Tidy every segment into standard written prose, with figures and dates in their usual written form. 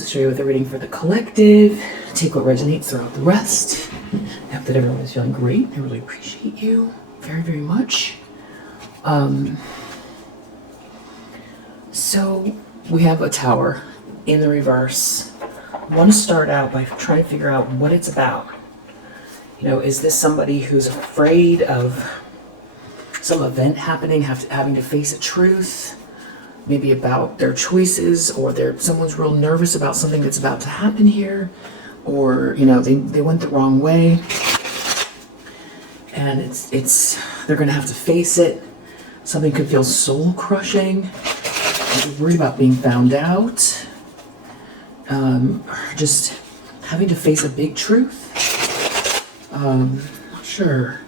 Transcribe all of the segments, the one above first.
to show you with a reading for the collective. Take what resonates, throw out the rest. I hope that everyone is feeling great. I really appreciate you very, very much. So we have a Tower in the reverse. I want to start out by trying to figure out what it's about. You know, is this somebody who's afraid of some event happening, having to face a truth? Maybe about their choices, or someone's real nervous about something that's about to happen here, or you know they went the wrong way, and they're gonna have to face it. Something could feel soul crushing. They're worried about being found out, or just having to face a big truth. Not sure,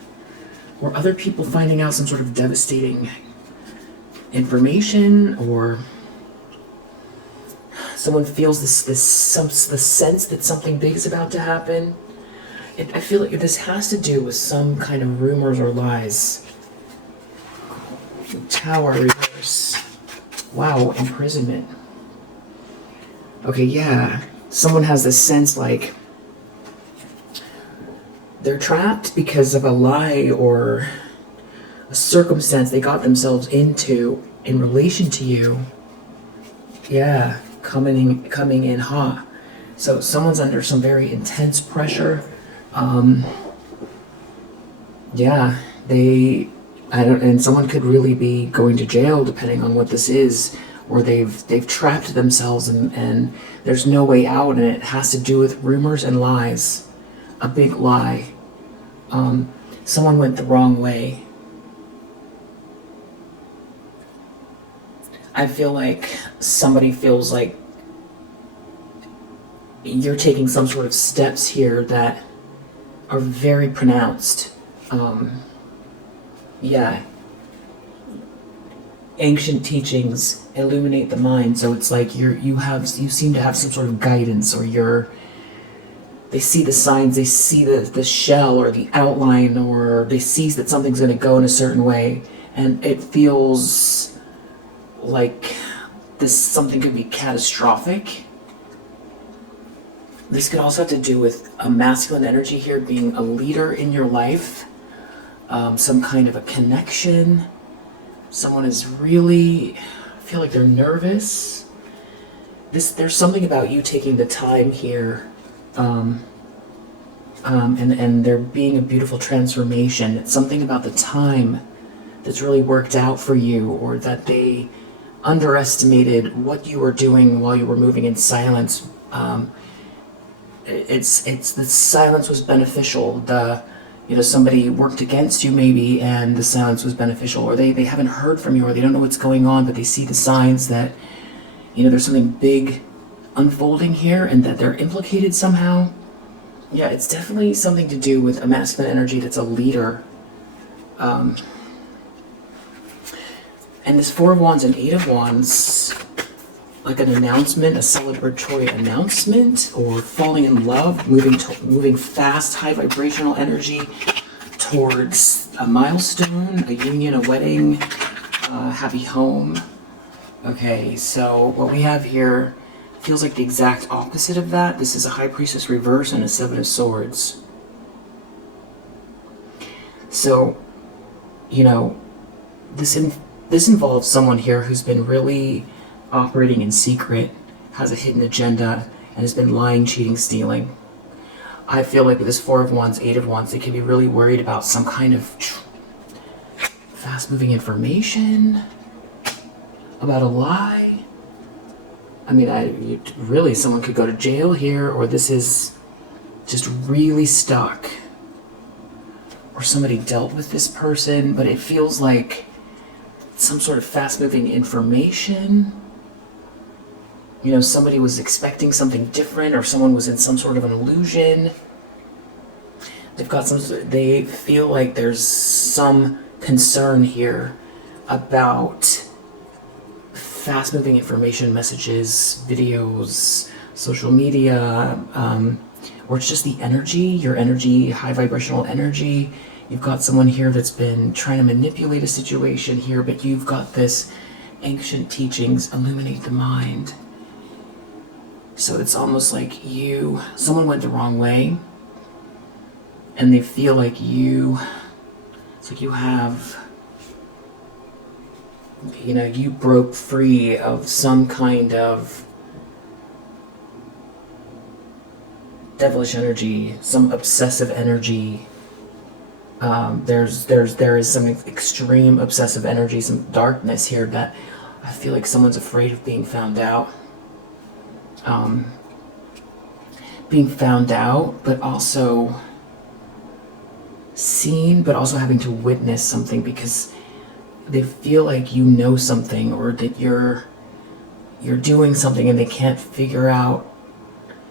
or other people finding out some sort of devastating information, or someone feels the sense that something big is about to happen. I feel like this has to do with some kind of rumors or lies. Tower reverse. Wow, imprisonment. Okay, yeah. Someone has this sense like they're trapped because of a lie or a circumstance they got themselves into in relation to you. Yeah, coming in hot. So someone's under some very intense pressure. Yeah, and someone could really be going to jail depending on what this is, or they've trapped themselves and there's no way out, and it has to do with rumors and lies. A big lie. Someone went the wrong way. I feel like somebody feels like you're taking some sort of steps here that are very pronounced. Yeah. Ancient teachings illuminate the mind, so it's like you seem to have some sort of guidance, or they see the signs, they see the shell or the outline, or they see that something's going to go in a certain way, and it feels like something could be catastrophic. This could also have to do with a masculine energy here, being a leader in your life, some kind of a connection. Someone is really, I feel like they're nervous. There's something about you taking the time here, and there being a beautiful transformation. It's something about the time that's really worked out for you, or that they underestimated what you were doing while you were moving in silence. It's the silence was beneficial. Somebody worked against you maybe, and the silence was beneficial, or they haven't heard from you, or they don't know what's going on, but they see the signs that there's something big unfolding here, and that they're implicated somehow. Yeah, it's definitely something to do with a masculine energy that's a leader. And this Four of Wands and Eight of Wands, like an announcement, a celebratory announcement, or falling in love, moving fast, high vibrational energy towards a milestone, a union, a wedding, happy home. Okay, so what we have here feels like the exact opposite of that. This is a High Priestess reverse and a Seven of Swords. So, this involves someone here who's been really operating in secret, has a hidden agenda, and has been lying, cheating, stealing. I feel like with this Four of Wands, Eight of Wands, they can be really worried about some kind of fast-moving information, about a lie. I mean, really, someone could go to jail here, or this is just really stuck. Or somebody dealt with this person, but it feels like some sort of fast-moving information. Somebody was expecting something different, or someone was in some sort of an illusion. They feel like there's some concern here about fast-moving information, messages, videos, social media, or it's just the energy, your energy, high vibrational energy. You've got someone here that's been trying to manipulate a situation here, but you've got this ancient teachings illuminate the mind. So it's almost like someone went the wrong way, and they feel like it's like you broke free of some kind of devilish energy, some obsessive energy. There is some extreme obsessive energy, some darkness here that I feel like someone's afraid of being found out. But also seen, but also having to witness something because they feel like you know something, or that you're doing something and they can't figure out.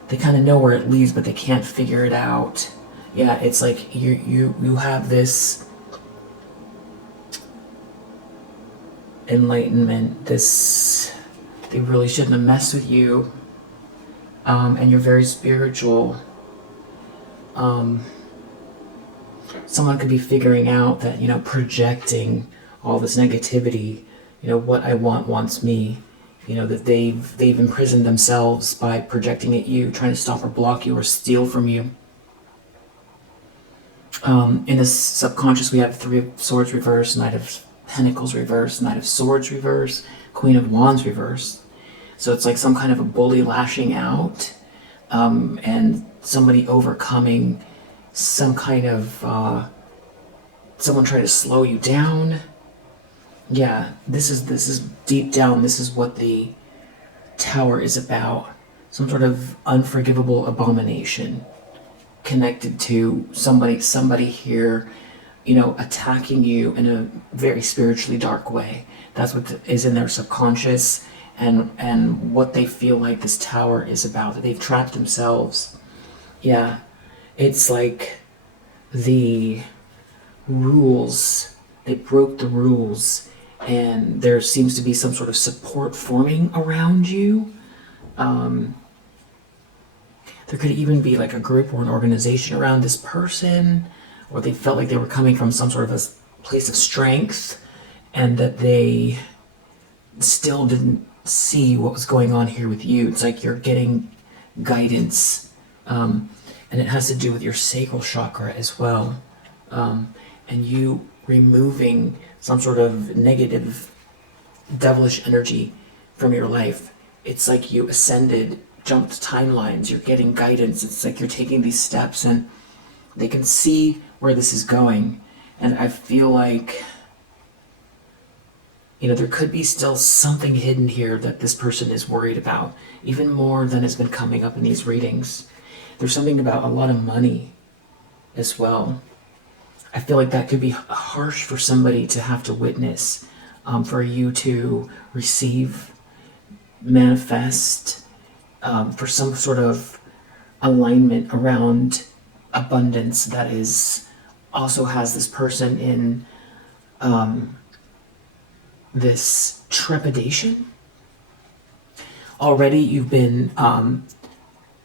They kind of know where it leads, but they can't figure it out. Yeah, it's like you have this enlightenment, they really shouldn't have messed with you, and you're very spiritual. Someone could be figuring out that, projecting all this negativity, what I want wants me, that they've imprisoned themselves by projecting at you, trying to stop or block you or steal from you. In the subconscious, we have Three of Swords reverse, Knight of Pentacles reverse, Knight of Swords reverse, Queen of Wands reverse. So it's like some kind of a bully lashing out, and somebody overcoming some kind of someone trying to slow you down. Yeah, this is deep down. This is what the Tower is about. Some sort of unforgivable abomination connected to somebody here, attacking you in a very spiritually dark way. That's what is in their subconscious, and what they feel like this Tower is about, that they've trapped themselves. Yeah, it's like the rules, they broke the rules, and there seems to be some sort of support forming around you. There could even be like a group or an organization around this person, or they felt like they were coming from some sort of a place of strength, and that they still didn't see what was going on here with you. It's like you're getting guidance, and it has to do with your sacral chakra as well, and you removing some sort of negative, devilish energy from your life. It's like you ascended, jumped timelines, you're getting guidance. It's like you're taking these steps, and they can see where this is going. And I feel like, there could be still something hidden here that this person is worried about, even more than has been coming up in these readings. There's something about a lot of money as well. I feel like that could be harsh for somebody to have to witness, for you to receive, manifest, for some sort of alignment around abundance that also has this person in this trepidation. Already you've been,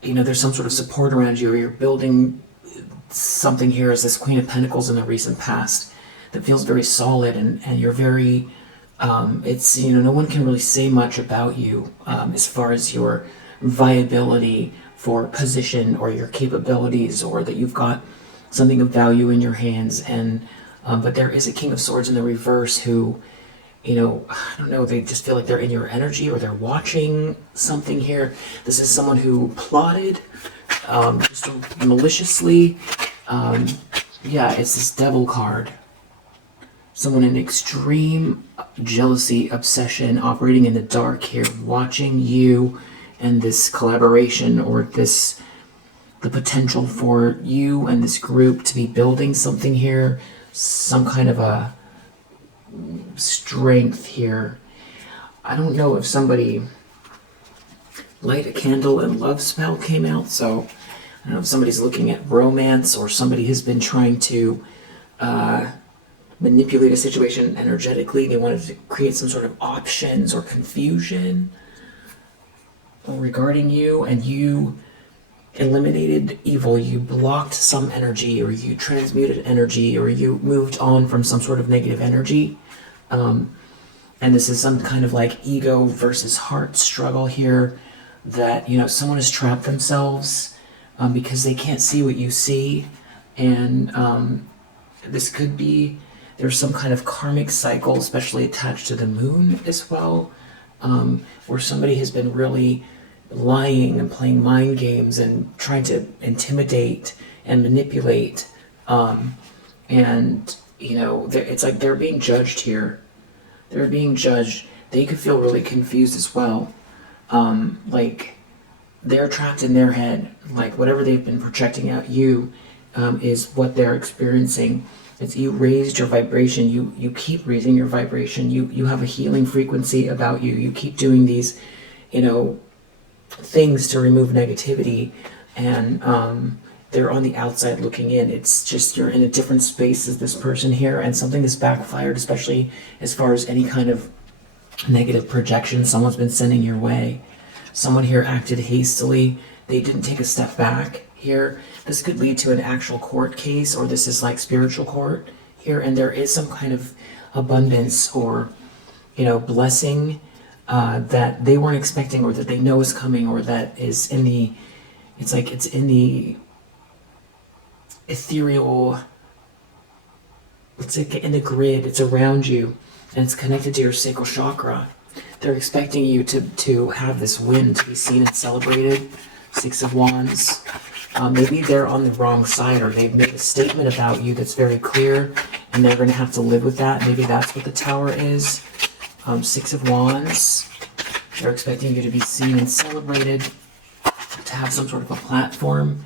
there's some sort of support around you, or you're building something here as this Queen of Pentacles in the recent past that feels very solid, and you're very, no one can really say much about you as far as your viability for position or your capabilities, or that you've got something of value in your hands. And but there is a King of Swords in the reverse who, I don't know, they just feel like they're in your energy, or they're watching something here. This is someone who plotted, just maliciously. It's this Devil card. Someone in extreme jealousy, obsession, operating in the dark here, watching you and this collaboration, or the potential for you and this group to be building something here, some kind of a strength here. I don't know if somebody light a candle and love spell came out, so I don't know if somebody's looking at romance, or somebody has been trying to manipulate a situation energetically. They wanted to create some sort of options or confusion regarding you, and you eliminated evil. You blocked some energy, or you transmuted energy, or you moved on from some sort of negative energy. And this is some kind of like ego versus heart struggle here. that, someone has trapped themselves because they can't see what you see. And this could be, there's some kind of karmic cycle, especially attached to the moon as well, where somebody has been really lying and playing mind games and trying to intimidate and manipulate. And, it's like they're being judged here. They're being judged. They could feel really confused as well. Like they're trapped in their head. Like whatever they've been projecting at you is what they're experiencing. It's you raised your vibration. You keep raising your vibration. You have a healing frequency about you. You keep doing these, things to remove negativity, and they're on the outside looking in. It's just you're in a different space as this person here, and something has backfired, especially as far as any kind of negative projection someone's been sending your way. Someone here acted hastily. They didn't take a step back here. This could lead to an actual court case, or this is like spiritual court here, and there is some kind of abundance or blessing that they weren't expecting, or that they know is coming, or that is in the, it's in the ethereal, it's like in the grid, it's around you, and it's connected to your sacral chakra. They're expecting you to have this win, to be seen and celebrated. Six of Wands. Maybe they're on the wrong side, or they've made a statement about you that's very clear, and they're going to have to live with that. Maybe that's what the Tower is. Six of Wands. They're expecting you to be seen and celebrated, to have some sort of a platform.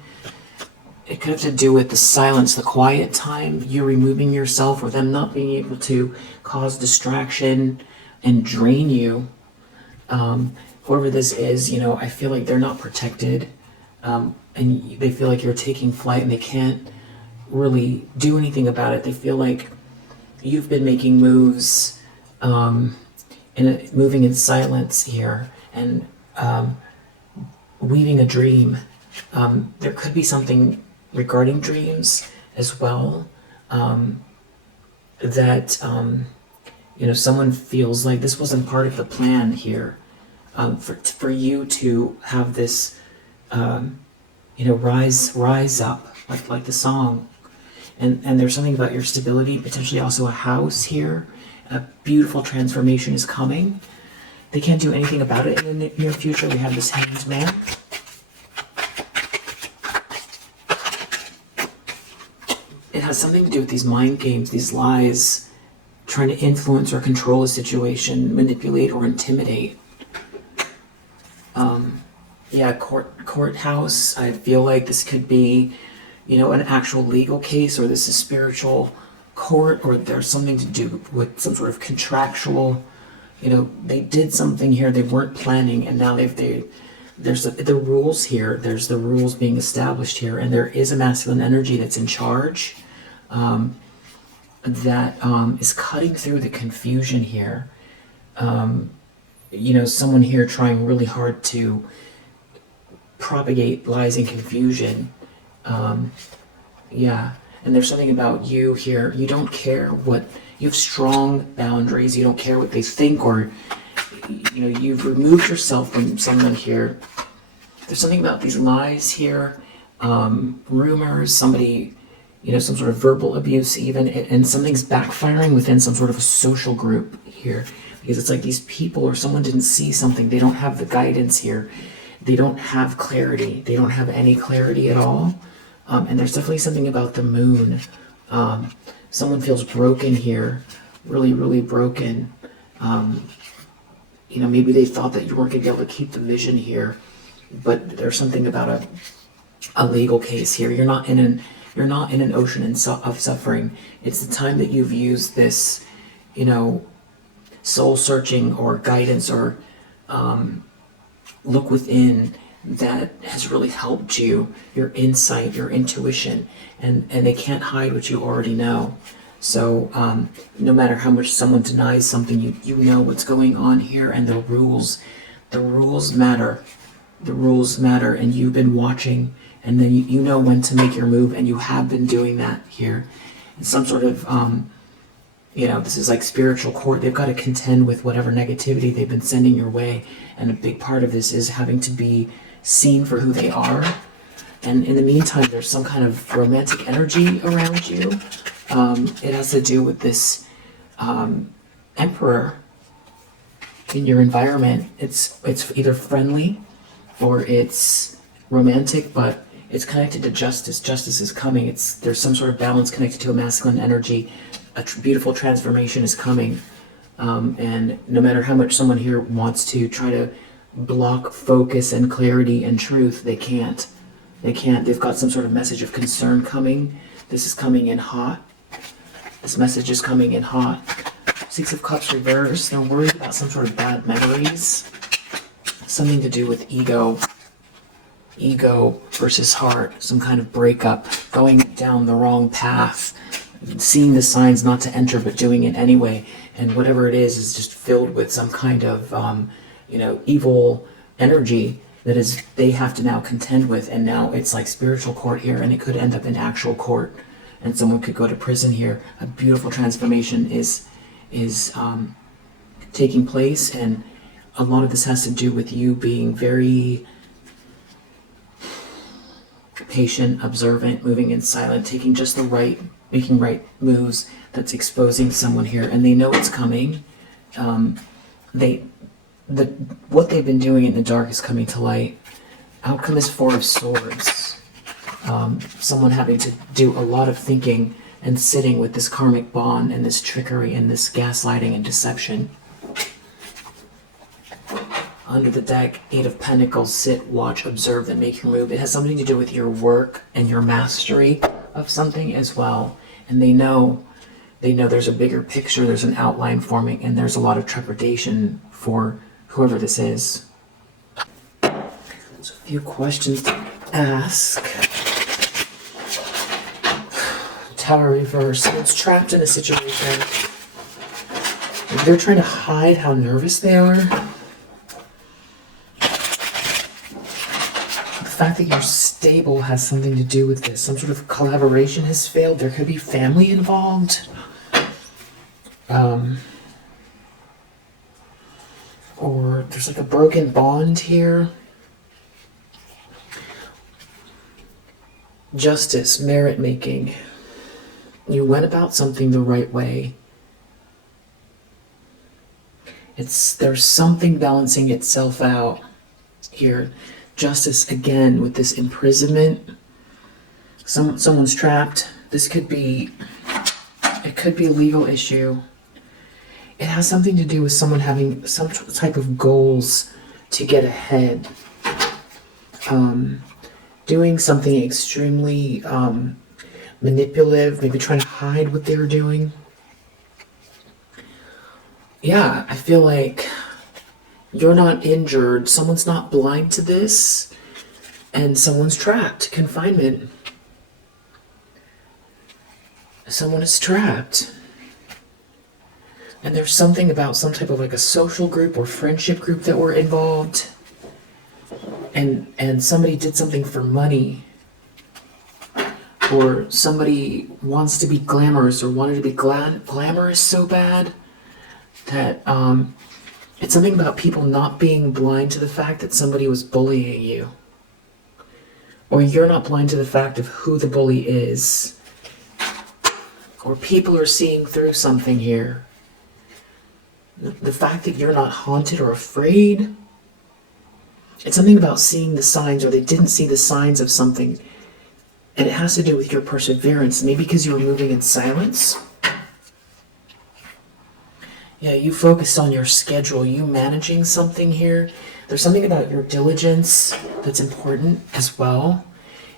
It could have to do with the silence, the quiet time, you removing yourself, or them not being able to cause distraction and drain you. Whoever this is, I feel like they're not protected, and they feel like you're taking flight and they can't really do anything about it. They feel like you've been making moves, moving in silence here, and weaving a dream. There could be something regarding dreams as well, that someone feels like this wasn't part of the plan here, for you to have this rise up, like the song, and there's something about your stability, potentially also a house here. A beautiful transformation is coming. They can't do anything about it in the near future. We have this Hanged Man. It has something to do with these mind games, these lies, trying to influence or control a situation, manipulate or intimidate. Courthouse. I feel like this could be, an actual legal case, or this is spiritual court, or there's something to do with some sort of contractual, they did something here they weren't planning, and now there's the rules here. There's the rules being established here, and there is a masculine energy that's in charge, that is cutting through the confusion here. Someone here trying really hard to propagate lies and confusion. And there's something about you here. You don't care you have strong boundaries. You don't care what they think, or, you've removed yourself from someone here. There's something about these lies here, rumors, somebody, some sort of verbal abuse even, and something's backfiring within some sort of a social group here. Because it's like these people, or someone didn't see something. They don't have the guidance here. They don't have clarity. They don't have any clarity at all. And there's definitely something about the moon. Someone feels broken here, really, really broken. Maybe they thought that you weren't going to be able to keep the vision here, but there's something about a legal case here. You're not in an ocean of suffering. It's the time that you've used this, soul searching or guidance, or look within, that has really helped you, your insight, your intuition, and they can't hide what you already know. So no matter how much someone denies something, you know what's going on here, and the rules matter. The rules matter, and you've been watching, and then you know when to make your move, and you have been doing that here. It's some sort of You know, this is like spiritual court. They've got to contend with whatever negativity they've been sending your way. And a big part of this is having to be seen for who they are. And in the meantime, there's some kind of romantic energy around you. It has to do with this emperor in your environment. It's either friendly or it's romantic, but it's connected to justice. Justice is coming. There's some sort of balance connected to a masculine energy. A beautiful transformation is coming. And no matter how much someone here wants to try to block focus and clarity and truth, they can't. They can't. They've got some sort of message of concern coming. This is coming in hot. This message is coming in hot. Six of Cups reversed. They're worried about some sort of bad memories. Something to do with ego. Ego versus heart. Some kind of breakup. Going down the wrong path. Seeing the signs not to enter but doing it anyway. And whatever it is just filled with some kind of, evil energy that is they have to now contend with. And now it's like spiritual court here, and it could end up in actual court. And someone could go to prison here. A beautiful transformation is taking place, and a lot of this has to do with you being very patient, observant, moving in silent, taking just making right moves that's exposing someone here, and they know it's coming. What they've been doing in the dark is coming to light. Outcome is Four of Swords. Someone having to do a lot of thinking and sitting with this karmic bond and this trickery and this gaslighting and deception. Under the deck, Eight of Pentacles, sit, watch, observe, and make your move. It has something to do with your work and your mastery of something as well. And they know there's a bigger picture, there's an outline forming, and there's a lot of trepidation for whoever this is. So a few questions to ask. Tower reverse. Someone's trapped in a situation. They're trying to hide how nervous they are. The fact that you're stable has something to do with this. Some sort of collaboration has failed. There could be family involved. Or there's like a broken bond here. Justice, merit making. You went about something the right way. There's something balancing itself out here. Justice again with this imprisonment. Someone's trapped. It could be a legal issue. It has something to do with someone having some type of goals to get ahead. Doing something extremely manipulative, maybe trying to hide what they were doing. Yeah, I feel like you're not injured, someone's not blind to this, and someone's trapped. Confinement. Someone is trapped. And there's something about some type of like a social group or friendship group that were involved. And somebody did something for money. Or somebody wants to be glamorous or wanted to be glamorous so bad that it's something about people not being blind to the fact that somebody was bullying you. Or you're not blind to the fact of who the bully is. Or people are seeing through something here. The fact that you're not haunted or afraid. It's something about seeing the signs, or they didn't see the signs of something. And it has to do with your perseverance. Maybe because you were moving in silence. Yeah, you focused on your schedule. You managing something here. There's something about your diligence that's important as well.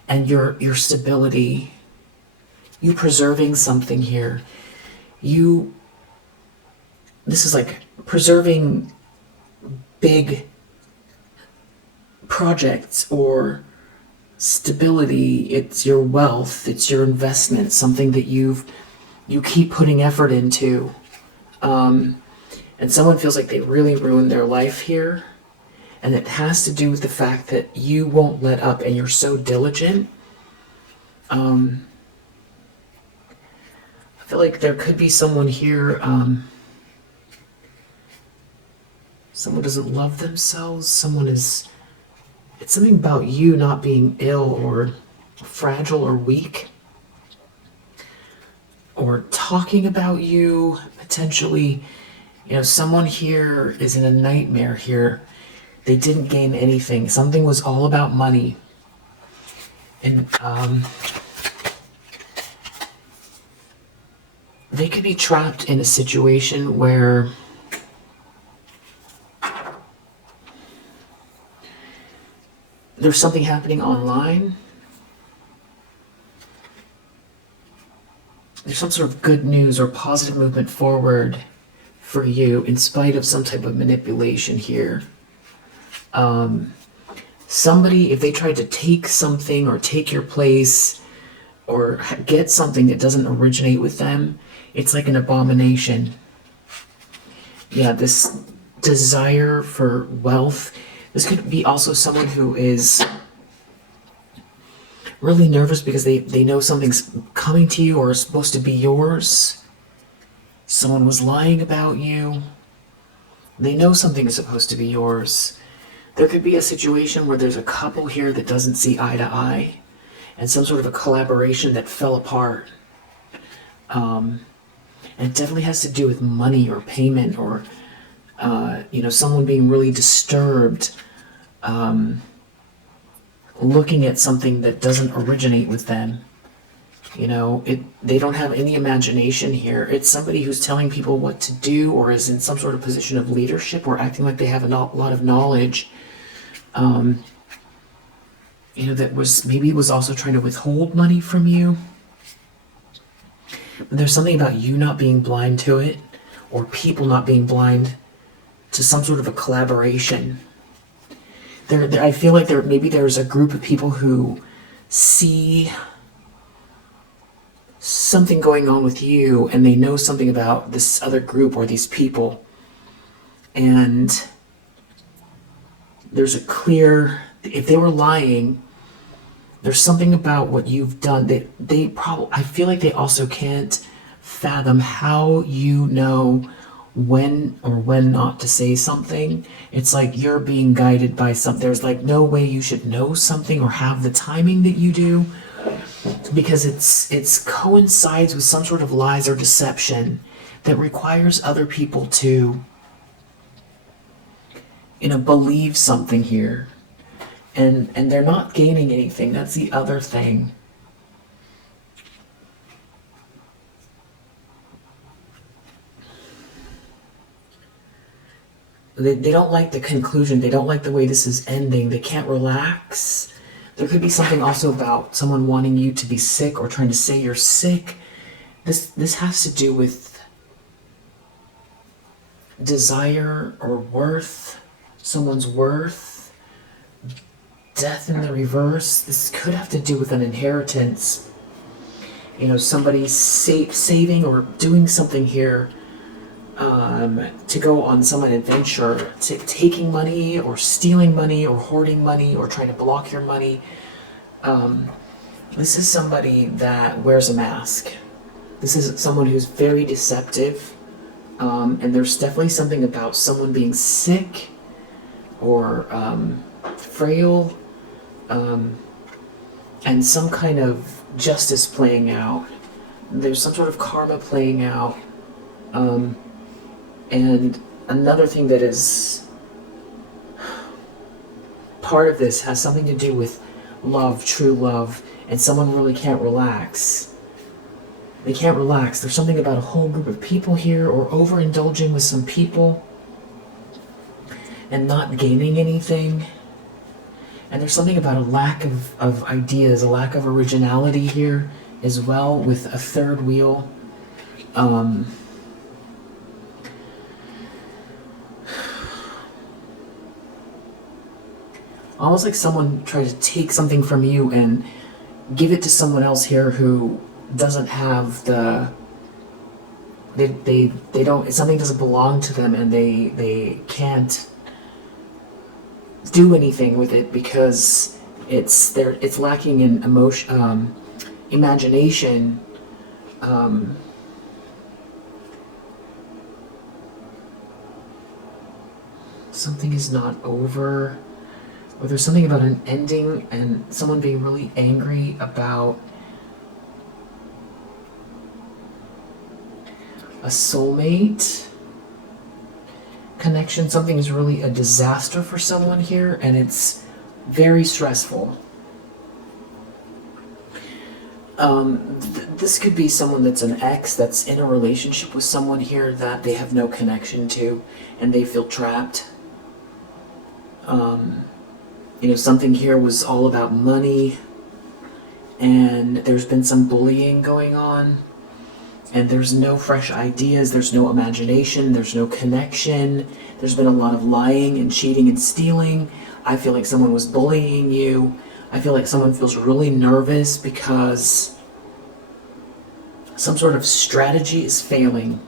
And your stability. You preserving something here. This is like preserving big projects or stability. It's your wealth, it's your investment, something that you keep putting effort into. And someone feels like they really ruined their life here. And it has to do with the fact that you won't let up and you're so diligent. feel like there could be someone here, someone doesn't love themselves, it's something about you not being ill or fragile or weak, or talking about you, potentially, someone here is in a nightmare here. They didn't gain anything. Something was all about money. And they could be trapped in a situation where there's something happening online. There's some sort of good news or positive movement forward for you in spite of some type of manipulation here. Somebody, if they tried to take something or take your place or get something that doesn't originate with them, it's like an abomination. Yeah, this desire for wealth. This could be also someone who is really nervous because they know something's coming to you or is supposed to be yours. Someone was lying about you. They know something is supposed to be yours. There could be a situation where there's a couple here that doesn't see eye to eye, and some sort of a collaboration that fell apart. And it definitely has to do with money or payment or, someone being really disturbed, looking at something that doesn't originate with them. They don't have any imagination here. It's somebody who's telling people what to do or is in some sort of position of leadership or acting like they have a lot of knowledge. That was also trying to withhold money from you. But there's something about you not being blind to it, or people not being blind to some sort of a collaboration. I feel like there's a group of people who see something going on with you, and they know something about this other group or these people, and there's a clear, if they were lying, there's something about what you've done that I feel like they also can't fathom how you know when or when not to say something. It's like you're being guided by something. There's like no way you should know something or have the timing that you do, because it's coincides with some sort of lies or deception that requires other people to believe something here, and they're not gaining anything. That's the other thing. They don't like the conclusion. They don't like the way this is ending. They can't relax. There could be something also about someone wanting you to be sick or trying to say you're sick. This has to do with desire or worth, someone's worth, death in the reverse. This could have to do with an inheritance. Somebody saving or doing something here to go on some adventure, taking money or stealing money or hoarding money or trying to block your money. This is somebody that wears a mask. This is someone who's very deceptive. And there's definitely something about someone being sick or frail, and some kind of justice playing out. There's some sort of karma playing out. And another thing that is part of this has something to do with love, true love, and someone really can't relax. They can't relax. There's something about a whole group of people here, or overindulging with some people and not gaining anything. And there's something about a lack of ideas, a lack of originality here as well, with a third wheel. Almost like someone tried to take something from you and give it to someone else here who doesn't have they don't, something doesn't belong to them, and they can't do anything with it because it's lacking in emotion, imagination, something is not over, or there's something about an ending and someone being really angry about a soulmate connection. Something is really a disaster for someone here, and it's very stressful. This could be someone that's an ex that's in a relationship with someone here that they have no connection to, and they feel trapped. Something here was all about money, and there's been some bullying going on, and there's no fresh ideas, there's no imagination, there's no connection, there's been a lot of lying and cheating and stealing. I feel like someone was bullying you. I feel like someone feels really nervous because some sort of strategy is failing.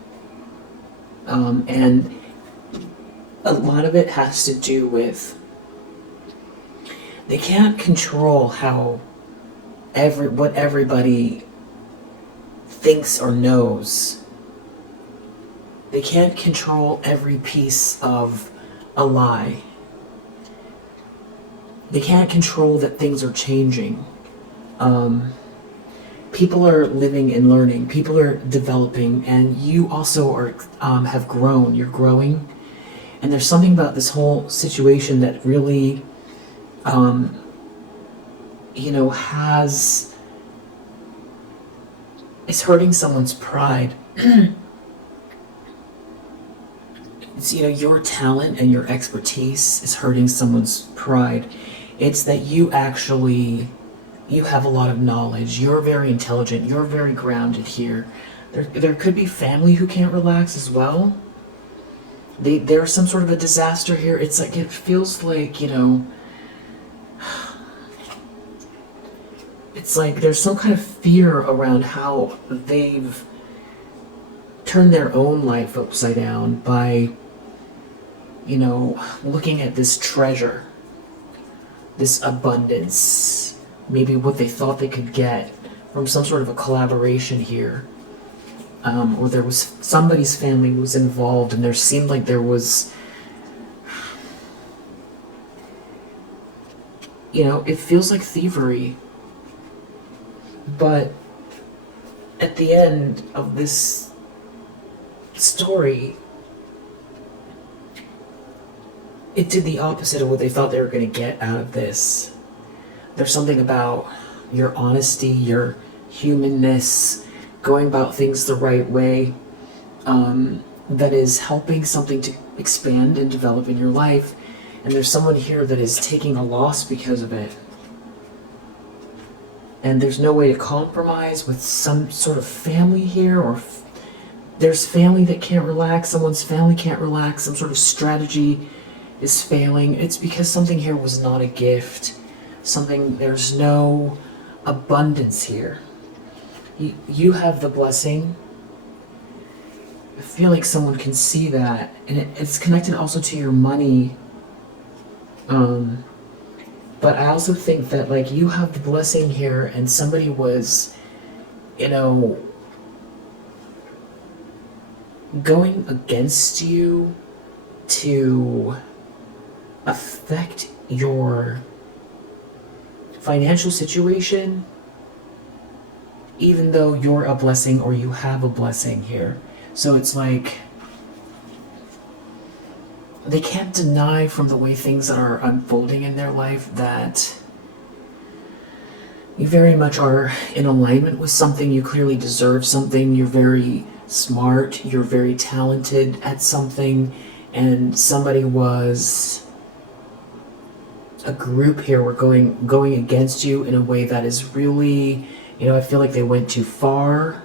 And a lot of it has to do with they can't control what everybody thinks or knows. They can't control every piece of a lie. They can't control that things are changing. People are living and learning. People are developing, and you also are have grown. You're growing, and there's something about this whole situation that really, it's hurting someone's pride. It's, your talent and your expertise is hurting someone's pride. It's that you have a lot of knowledge. You're very intelligent. You're very grounded here. There could be family who can't relax as well. There's some sort of a disaster here. It's like, it feels like, it's like there's some kind of fear around how they've turned their own life upside down by, looking at this treasure, this abundance, maybe what they thought they could get from some sort of a collaboration here. Or there was somebody's family was involved, and there seemed like there was, it feels like thievery. But at the end of this story, it did the opposite of what they thought they were going to get out of this. There's something about your honesty, your humanness, going about things the right way, that is helping something to expand and develop in your life. And there's someone here that is taking a loss because of it. And there's no way to compromise with some sort of family here, or there's family that can't relax, someone's family can't relax, some sort of strategy is failing. It's because something here was not a gift. There's no abundance here. You have the blessing. I feel like someone can see that, and it's connected also to your money. But I also think that, like, you have the blessing here, and somebody was, going against you to affect your financial situation, even though you're a blessing or you have a blessing here. So it's like they can't deny from the way things are unfolding in their life that you very much are in alignment with something. You clearly deserve something. You're very smart. You're very talented at something. And somebody was, a group here were going against you in a way that is really, I feel like they went too far.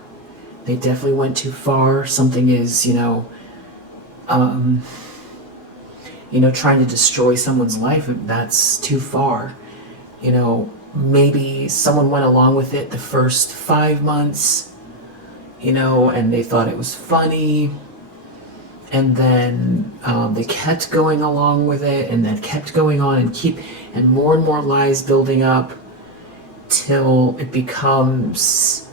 They definitely went too far. Something is, trying to destroy someone's life, that's too far. Maybe someone went along with it the first 5 months, and they thought it was funny, and then they kept going along with it, and that kept going on, and more lies building up till it becomes,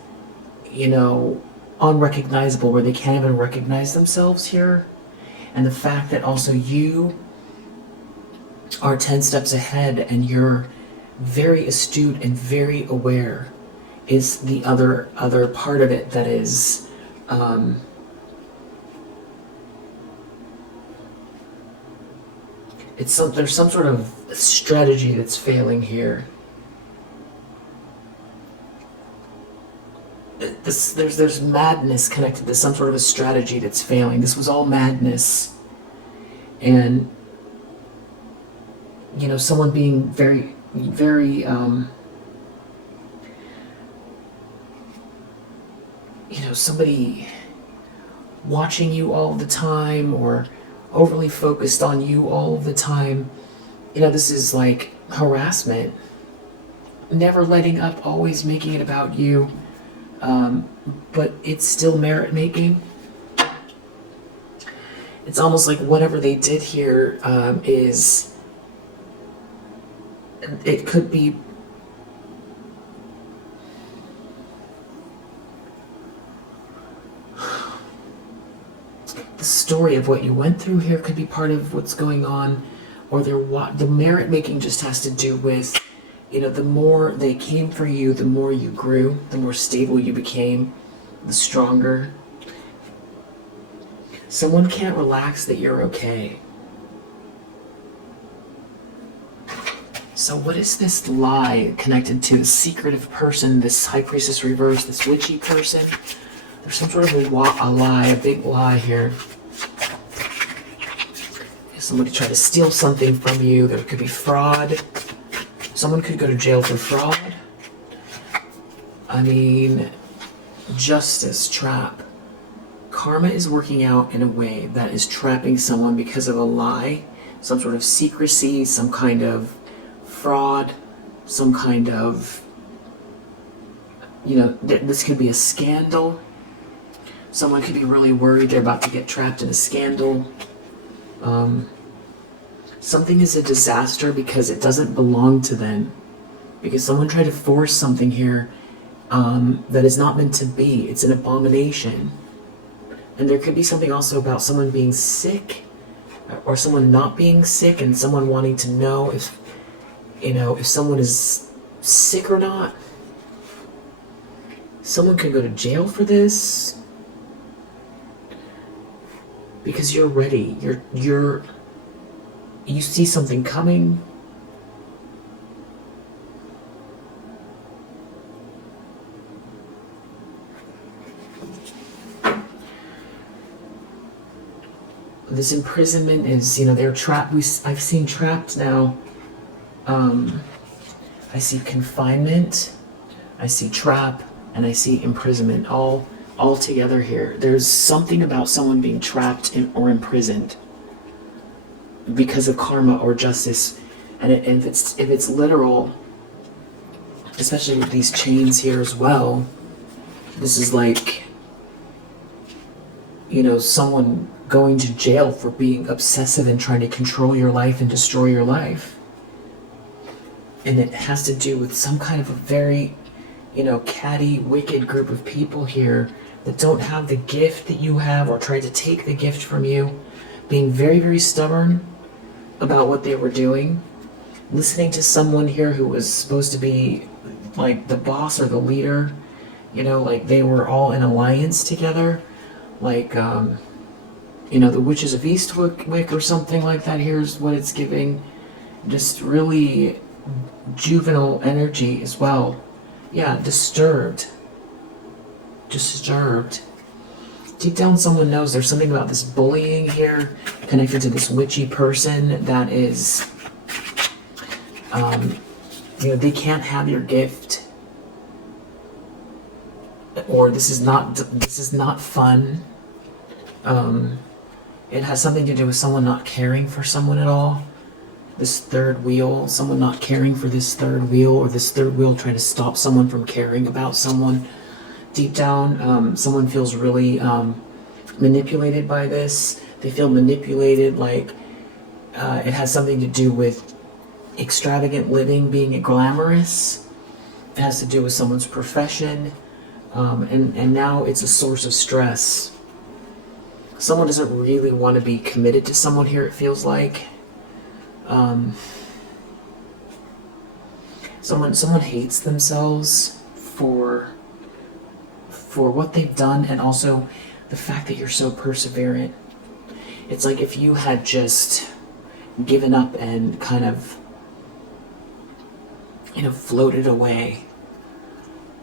unrecognizable, where they can't even recognize themselves here. And the fact that also you are 10 steps ahead, and you're very astute and very aware, is the other part of it that is there's some sort of strategy that's failing here. There's madness connected to some sort of a strategy that's failing. This was all madness, and someone being very somebody watching you all the time, or overly focused on you all the time. This is like harassment. Never letting up, always making it about you. But it's still merit making. It's almost like whatever they did here is, it could be the story of what you went through here could be part of what's going on, or the merit making just has to do with, the more they came for you, the more you grew, the more stable you became, the stronger. Someone can't relax that you're okay. So what is this lie connected to? A secretive person, this high priestess reverse, this witchy person? There's some sort of a lie, a big lie here. Somebody tried to steal something from you. There could be fraud. Someone could go to jail for fraud. Justice, trap. Karma is working out in a way that is trapping someone because of a lie, some sort of secrecy, some kind of fraud, some kind of, this could be a scandal. Someone could be really worried they're about to get trapped in a scandal. Something is a disaster because it doesn't belong to them. Because someone tried to force something here that is not meant to be. It's an abomination. And there could be something also about someone being sick, or someone not being sick, and someone wanting to know if someone is sick or not. Someone could go to jail for this. Because you're ready. You see something coming. This imprisonment is, they're trapped. I've seen trapped now. I see confinement, I see trap, and I see imprisonment all together here. There's something about someone being trapped or imprisoned because of karma or justice, and if it's literal, especially with these chains here as well, this is like, someone going to jail for being obsessive and trying to control your life and destroy your life. And it has to do with some kind of a very, catty, wicked group of people here that don't have the gift that you have, or try to take the gift from you, being very, very stubborn about what they were doing, listening to someone here who was supposed to be like the boss or the leader, like they were all in alliance together, like, the Witches of Eastwick or something like that. Here's what it's giving. Just really juvenile energy as well. Yeah, disturbed. Deep down, someone knows there's something about this bullying here connected to this witchy person that is, they can't have your gift, or this is not fun. It has something to do with someone not caring for someone at all. This third wheel, someone not caring for this third wheel, or this third wheel trying to stop someone from caring about someone. Deep down, someone feels really manipulated by this. They feel manipulated, like it has something to do with extravagant living, being glamorous. It has to do with someone's profession, and now it's a source of stress. Someone doesn't really want to be committed to someone here, it feels like. Someone hates themselves for what they've done, and also the fact that you're so perseverant. It's like if you had just given up and kind of, floated away,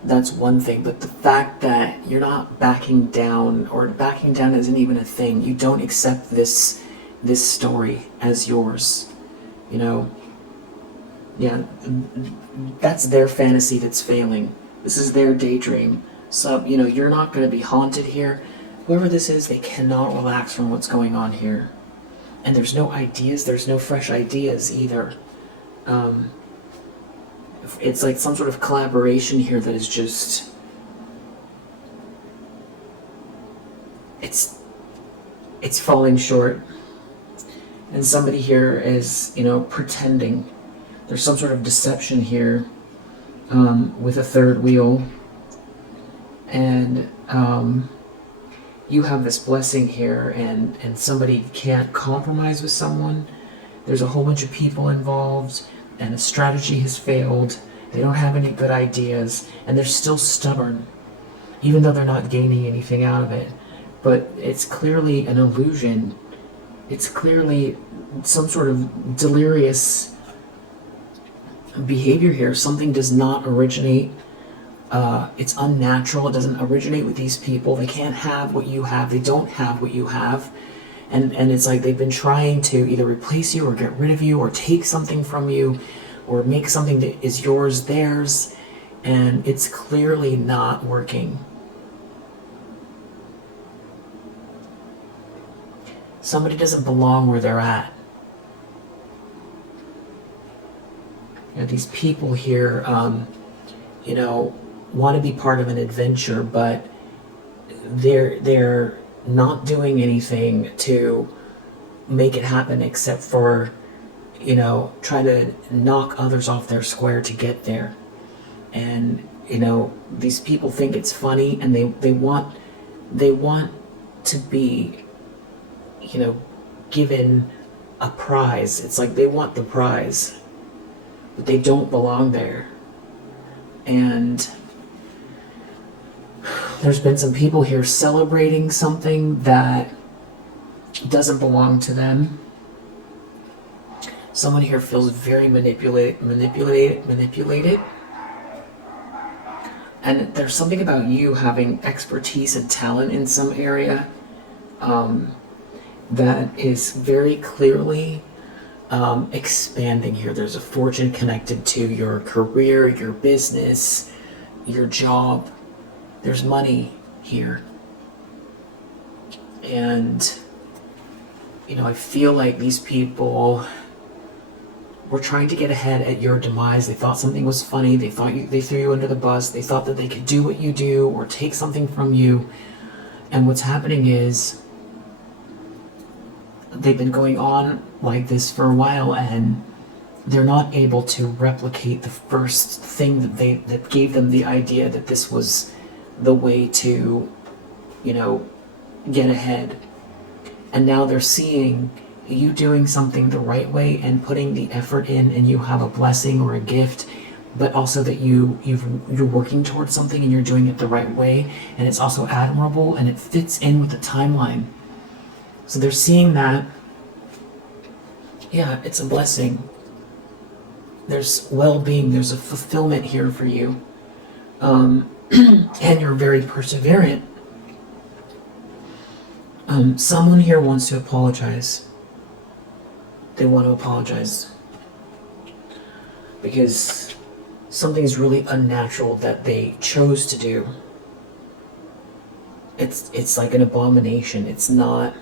that's one thing. But the fact that you're not backing down, or backing down isn't even a thing. You don't accept this story as yours. Yeah, that's their fantasy that's failing. This is their daydream. So, you're not going to be haunted here. Whoever this is, they cannot relax from what's going on here. And there's no ideas, there's no fresh ideas either. It's like some sort of collaboration here that is just... It's falling short. And somebody here is, pretending. There's some sort of deception here with a third wheel. And you have this blessing here, and somebody can't compromise with someone. There's a whole bunch of people involved, and a strategy has failed. They don't have any good ideas, and they're still stubborn, even though they're not gaining anything out of it. But it's clearly an illusion. It's clearly some sort of delirious behavior here. Something does not originate. It's unnatural. It doesn't originate with these people. They can't have what you have. They don't have what you have. And it's like they've been trying to either replace you or get rid of you or take something from you or make something that is yours theirs. And it's clearly not working. Somebody doesn't belong where they're at. These people here, want to be part of an adventure, but they're not doing anything to make it happen except for, try to knock others off their square to get there. And, these people think it's funny, and they want to be, given a prize. It's like they want the prize, but they don't belong there. And there's been some people here celebrating something that doesn't belong to them. Someone here feels very manipulated. And there's something about you having expertise and talent in some area that is very clearly expanding here. There's a fortune connected to your career, your business, your job. There's money here. And, I feel like these people were trying to get ahead at your demise. They thought something was funny. They thought they threw you under the bus. They thought that they could do what you do or take something from you. And what's happening is they've been going on like this for a while, and they're not able to replicate the first thing that gave them the idea that this was the way to, get ahead. And now they're seeing you doing something the right way and putting the effort in, and you have a blessing or a gift, but also that you're working towards something and you're doing it the right way, and it's also admirable and it fits in with the timeline. So they're seeing that, yeah, it's a blessing. There's well-being, there's a fulfillment here for you. And you're very perseverant. Someone here wants to apologize. They want to apologize because something's really unnatural that they chose to do. It's like an abomination. It's not.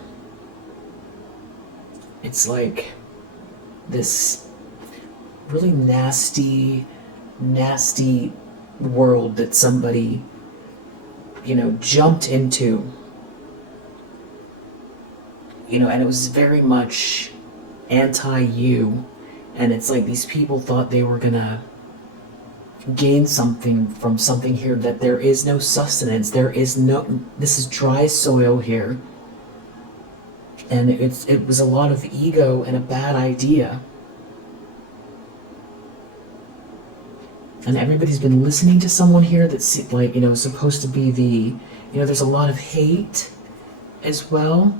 It's like this really nasty world that somebody, jumped into. And it was very much anti-you. And it's like these people thought they were gonna gain something from something here, that there is no sustenance. This is dry soil here. And it was a lot of ego and a bad idea. And everybody's been listening to someone here that's like, supposed to be the, there's a lot of hate as well,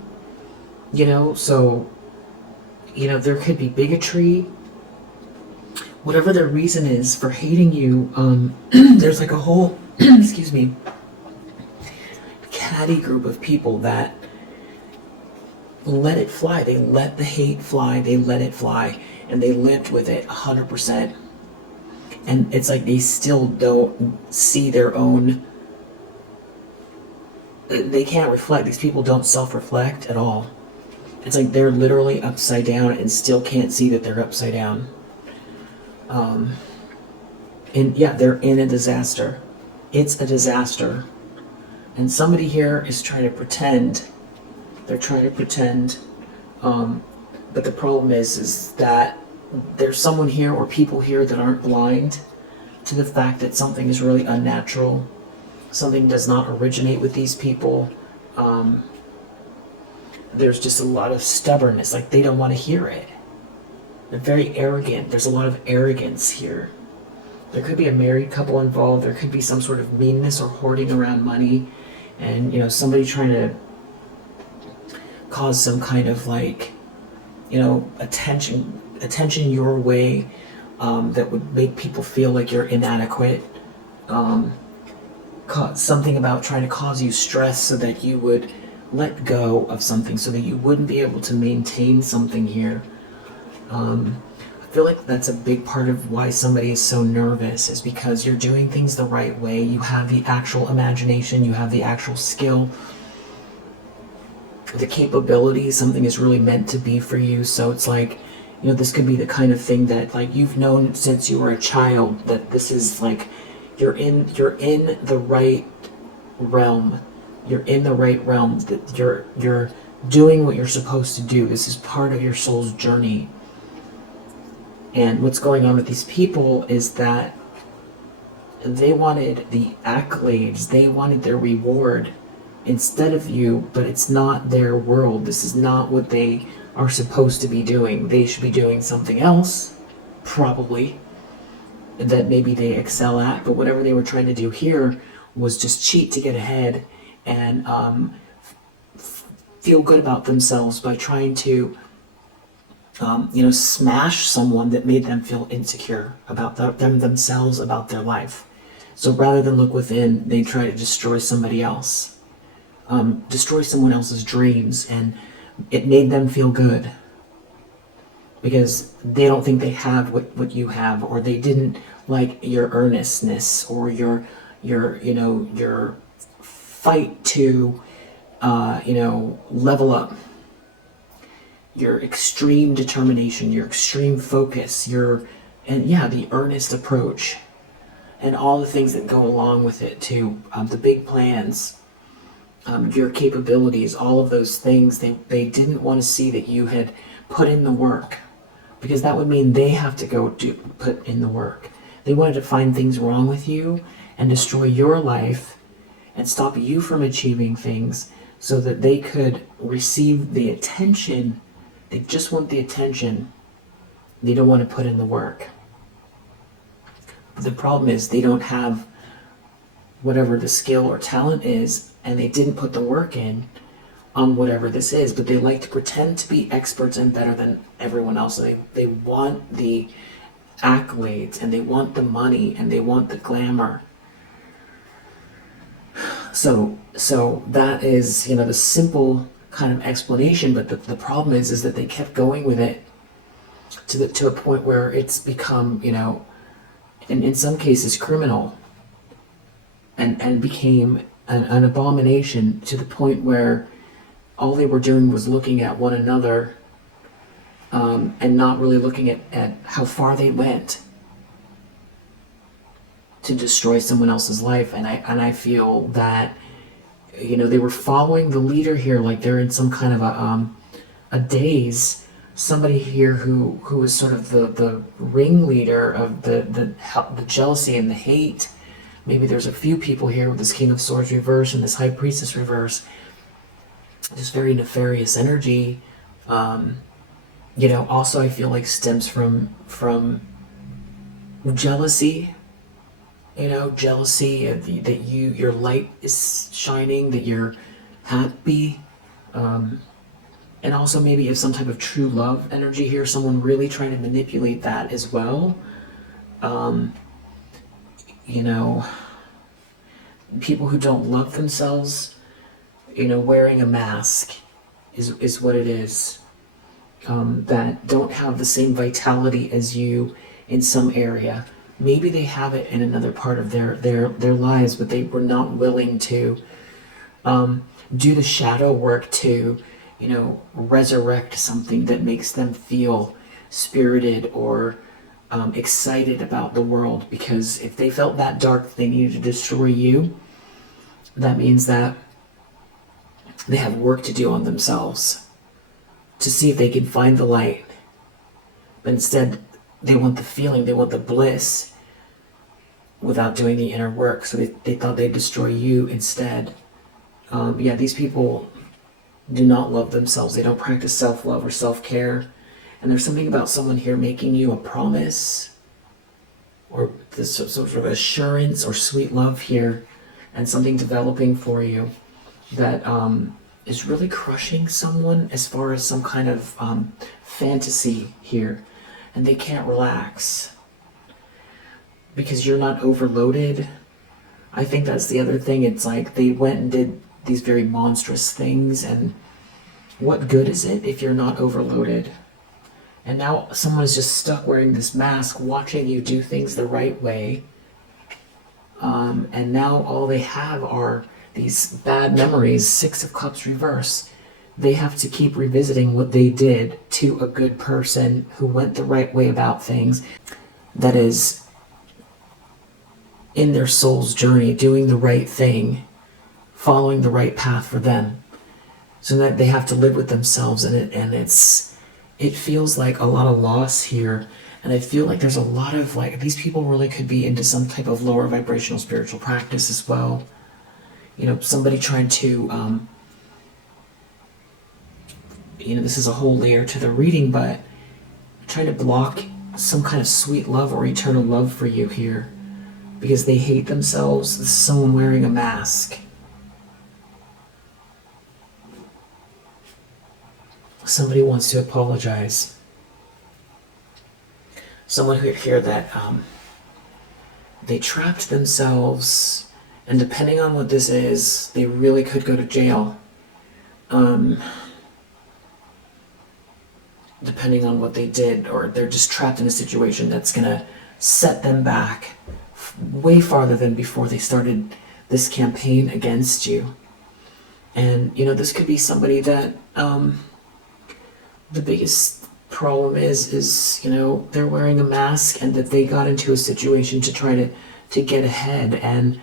so, there could be bigotry. Whatever their reason is for hating you, there's like a whole, excuse me, catty group of people that let it fly. They let the hate fly, they let it fly, and they lived with it 100%. And it's like they still don't see their own, they can't reflect. These people don't self-reflect at all. It's like they're literally upside down and still can't see that they're upside down. And yeah, they're in a disaster. It's a disaster. And somebody here is trying to pretend. They're trying to pretend. But the problem is that there's someone here or people here that aren't blind to the fact that something is really unnatural. Something does not originate with these people. There's just a lot of stubbornness. Like they don't want to hear it. They're very arrogant. There's a lot of arrogance here. There could be a married couple involved. There could be some sort of meanness or hoarding around money. And, somebody trying to cause some kind of like, attention your way that would make people feel like you're inadequate. Something about trying to cause you stress so that you would let go of something, so that you wouldn't be able to maintain something here. I feel like that's a big part of why somebody is so nervous, is because you're doing things the right way. You have the actual imagination, you have the actual skill, the capability. Something is really meant to be for you. So it's like, this could be the kind of thing that like you've known since you were a child, that this is like you're in the right realm. You're in the right realm, that you're doing what you're supposed to do. This is part of your soul's journey. And what's going on with these people is that they wanted the accolades, they wanted their reward instead of you, but it's not their world. This is not what they are supposed to be doing. They should be doing something else, probably, that maybe they excel at, but whatever they were trying to do here was just cheat to get ahead and feel good about themselves by trying to smash someone that made them feel insecure about themselves, about their life. So rather than look within, they try to destroy somebody else, destroy someone else's dreams, and it made them feel good because they don't think they have what you have, or they didn't like your earnestness or your fight to level up, your extreme determination, your extreme focus, the earnest approach, and all the things that go along with it too, the big plans, your capabilities, all of those things. They didn't want to see that you had put in the work, because that would mean they have to go put in the work. They wanted to find things wrong with you and destroy your life and stop you from achieving things so that they could receive the attention. They just want the attention. They don't want to put in the work. But the problem is they don't have whatever the skill or talent is, and they didn't put the work in on whatever this is, but they like to pretend to be experts and better than everyone else. They want the accolades, and they want the money, and they want the glamour. So that is, the simple kind of explanation, but the problem is that they kept going with it to a point where it's become, in some cases criminal, and became an abomination, to the point where all they were doing was looking at one another, and not really looking at how far they went to destroy someone else's life. And I feel that they were following the leader here like they're in some kind of a daze. Somebody here who was sort of the ringleader of the jealousy and the hate. Maybe there's a few people here with this King of Swords reverse and this High Priestess reverse. Just very nefarious energy. Also I feel like stems from jealousy, jealousy that your light is shining, that you're happy. And also maybe you have some type of true love energy here, someone really trying to manipulate that as well. You know, people who don't love themselves, wearing a mask is what it is. That don't have the same vitality as you in some area. Maybe they have it in another part of their lives, but they were not willing to do the shadow work to, resurrect something that makes them feel spirited or excited about the world. Because if they felt that dark, they needed to destroy you. That means that they have work to do on themselves to see if they can find the light. But instead, they want the feeling, they want the bliss without doing the inner work. So they thought they'd destroy you instead. These people do not love themselves. They don't practice self-love or self-care. And there's something about someone here making you a promise or this sort of assurance or sweet love here, and something developing for you that is really crushing someone as far as some kind of fantasy here. And they can't relax because you're not overloaded. I think that's the other thing. It's like they went and did these very monstrous things, and what good is it if you're not overloaded? And now someone is just stuck wearing this mask, watching you do things the right way. And now all they have are these bad memories, Six of Cups reverse. They have to keep revisiting what they did to a good person who went the right way about things. That is, in their soul's journey, doing the right thing, following the right path for them. So that they have to live with themselves, and it feels like a lot of loss here. And I feel like there's a lot of, these people really could be into some type of lower vibrational spiritual practice as well. Somebody trying to, this is a whole layer to the reading, but trying to block some kind of sweet love or eternal love for you here because they hate themselves. This is someone wearing a mask. Somebody wants to apologize. Someone who hear that they trapped themselves, and depending on what this is, they really could go to jail. Depending on what they did, or they're just trapped in a situation that's gonna set them back way farther than before they started this campaign against you. And this could be somebody that the biggest problem is they're wearing a mask, and that they got into a situation to try to get ahead, and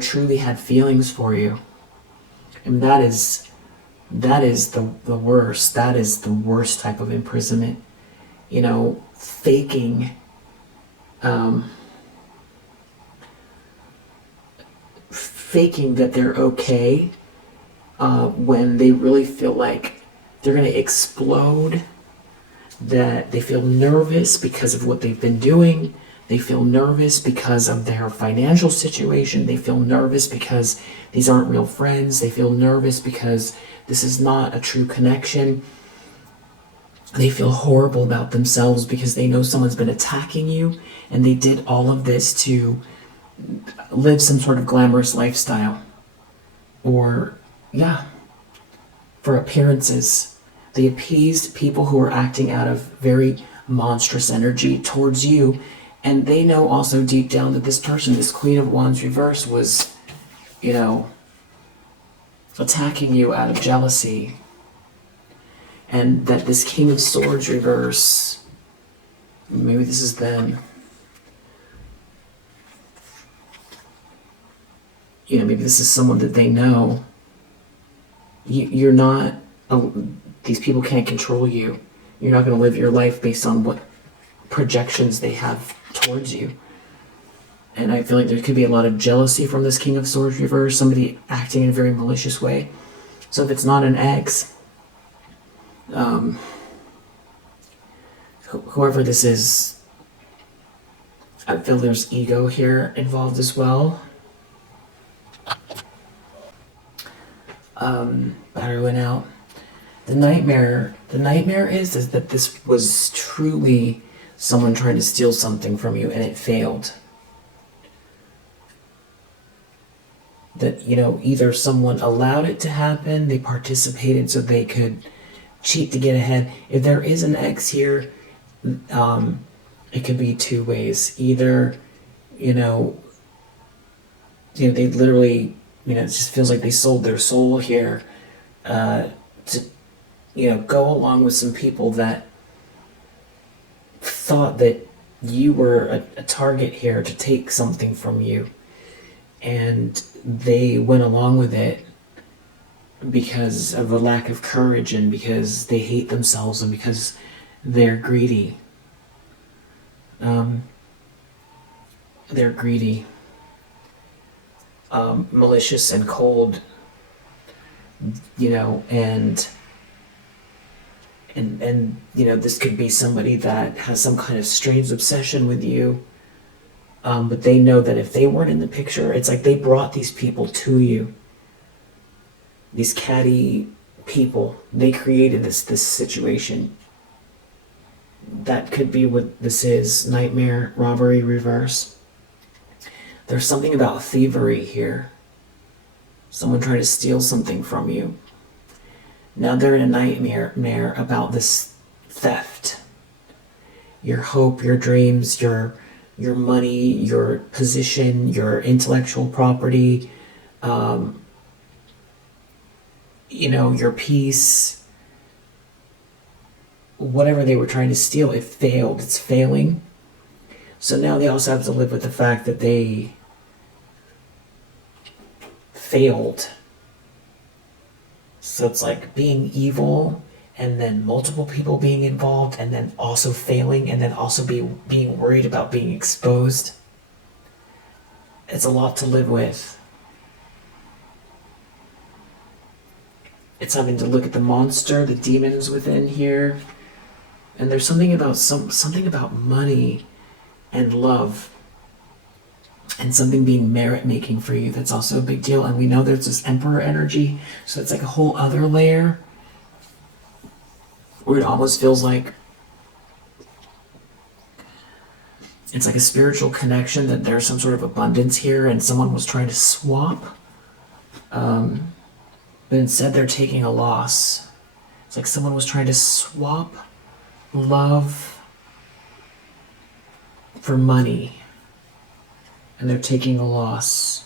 truly had feelings for you. And that is the worst. That is the worst type of imprisonment. Faking faking that they're okay when they really feel like they're going to explode, that they feel nervous because of what they've been doing. They feel nervous because of their financial situation. They feel nervous because these aren't real friends. They feel nervous because this is not a true connection. They feel horrible about themselves because they know someone's been attacking you, and they did all of this to live some sort of glamorous lifestyle. Or, for appearances. They appeased people who are acting out of very monstrous energy towards you. And they know also deep down that this person, this Queen of Wands reverse, was, attacking you out of jealousy. And that this King of Swords reverse, maybe this is them. Maybe this is someone that they know. You're not, these people can't control you. You're not going to live your life based on what projections they have towards you. And I feel like there could be a lot of jealousy from this King of Swords reverse, somebody acting in a very malicious way. So if it's not an ex, whoever this is, I feel there's ego here involved as well. Battery went out. The nightmare is that this was truly someone trying to steal something from you and it failed. That, you know, either someone allowed it to happen, they participated so they could cheat to get ahead. If there is an X here, it could be two ways. Either, you know, they literally, you know, it just feels like they sold their soul here to, you know, go along with some people that thought that you were a target here to take something from you. And they went along with it because of a lack of courage and because they hate themselves and because they're greedy. They're greedy, malicious and cold, you know, and you know, this could be somebody that has some kind of strange obsession with you. But they know that if they weren't in the picture, it's like they brought these people to you. These catty people, they created this situation. That could be what this is. Nightmare, robbery, reverse. There's something about thievery here. Someone trying to steal something from you. Now they're in a nightmare about this theft. Your hope, your dreams, your money, your position, your intellectual property, you know, your peace, whatever they were trying to steal, it failed. It's failing. So now they also have to live with the fact that they failed. So it's like being evil and then multiple people being involved and then also failing and then also being worried about being exposed. It's a lot to live with. It's having to look at the monster, the demons within here. And there's something about money and love and something being merit making for you that's also a big deal. And we know there's this emperor energy, so it's like a whole other layer where it almost feels like it's like a spiritual connection, that there's some sort of abundance here and someone was trying to swap, but instead they're taking a loss. It's like someone was trying to swap love for money and they're taking a loss.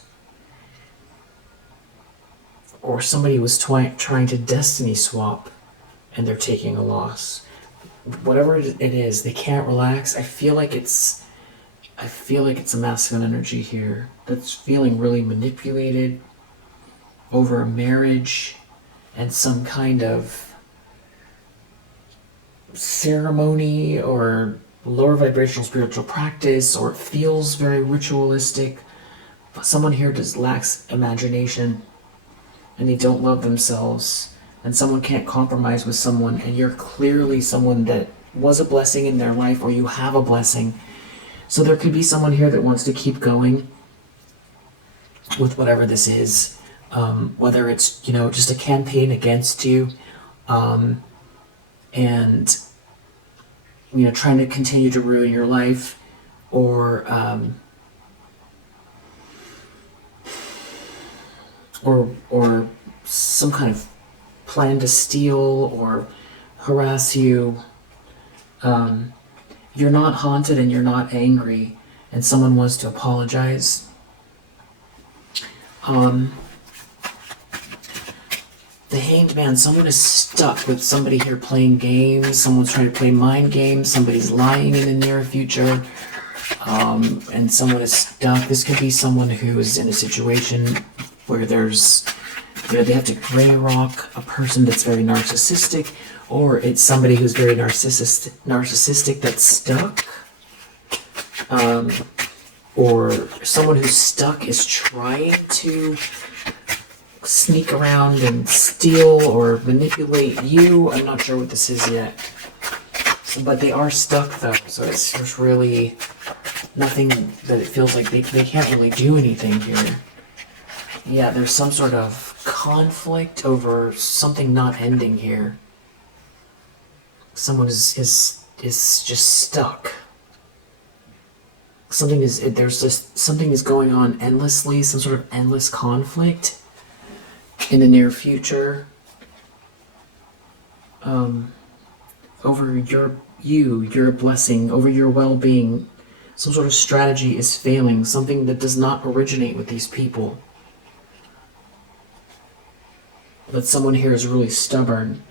Or somebody was trying to destiny swap and they're taking a loss. Whatever it is, they can't relax. I feel like it's a masculine energy here that's feeling really manipulated over a marriage and some kind of ceremony or lower vibrational spiritual practice, or it feels very ritualistic. But someone here just lacks imagination and they don't love themselves, and someone can't compromise with someone, and you're clearly someone that was a blessing in their life, or you have a blessing. So there could be someone here that wants to keep going with whatever this is, whether it's, you know, just a campaign against you, and, you know, trying to continue to ruin your life, or some kind of plan to steal or harass you. You're not haunted and you're not angry, and someone wants to apologize. The Hanged Man, someone is stuck with somebody here playing games, someone's trying to play mind games, somebody's lying in the near future, and someone is stuck. This could be someone who is in a situation where there's, you know, they have to gray rock a person that's very narcissistic, or it's somebody who's very narcissistic that's stuck, or someone who's stuck is trying to sneak around and steal or manipulate you. I'm not sure what this is yet, but they are stuck though, so it's just really nothing that it feels like they can't really do anything here. Yeah, there's some sort of conflict over something not ending here. Someone is just stuck. Something is going on endlessly, some sort of endless conflict in the near future. Over your blessing, over your well-being. Some sort of strategy is failing, something that does not originate with these people. But someone here is really stubborn,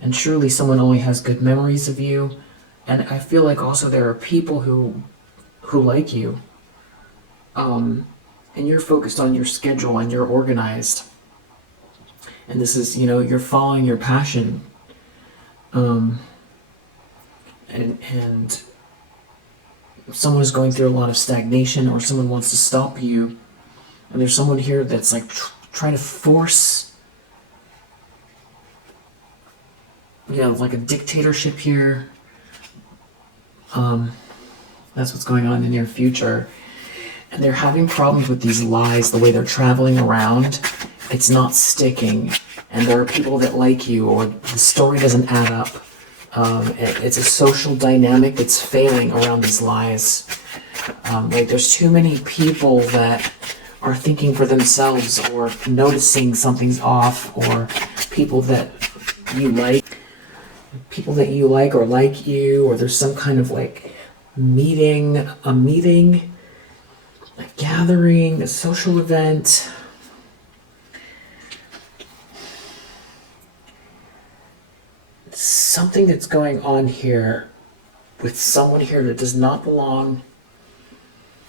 and truly someone only has good memories of you. And I feel like also there are people who like you. And you're focused on your schedule and you're organized. And this is, you're following your passion. And someone is going through a lot of stagnation, or someone wants to stop you. And there's someone here that's like trying to force, like a dictatorship here. That's what's going on in the near future. And they're having problems with these lies, the way they're traveling around. It's not sticking. And there are people that like you, or the story doesn't add up. It's a social dynamic that's failing around these lies. Like there's too many people that are thinking for themselves, or noticing something's off, or people that you like or like you, or there's some kind of like a meeting, a gathering, a social event. Something that's going on here with someone here that does not belong,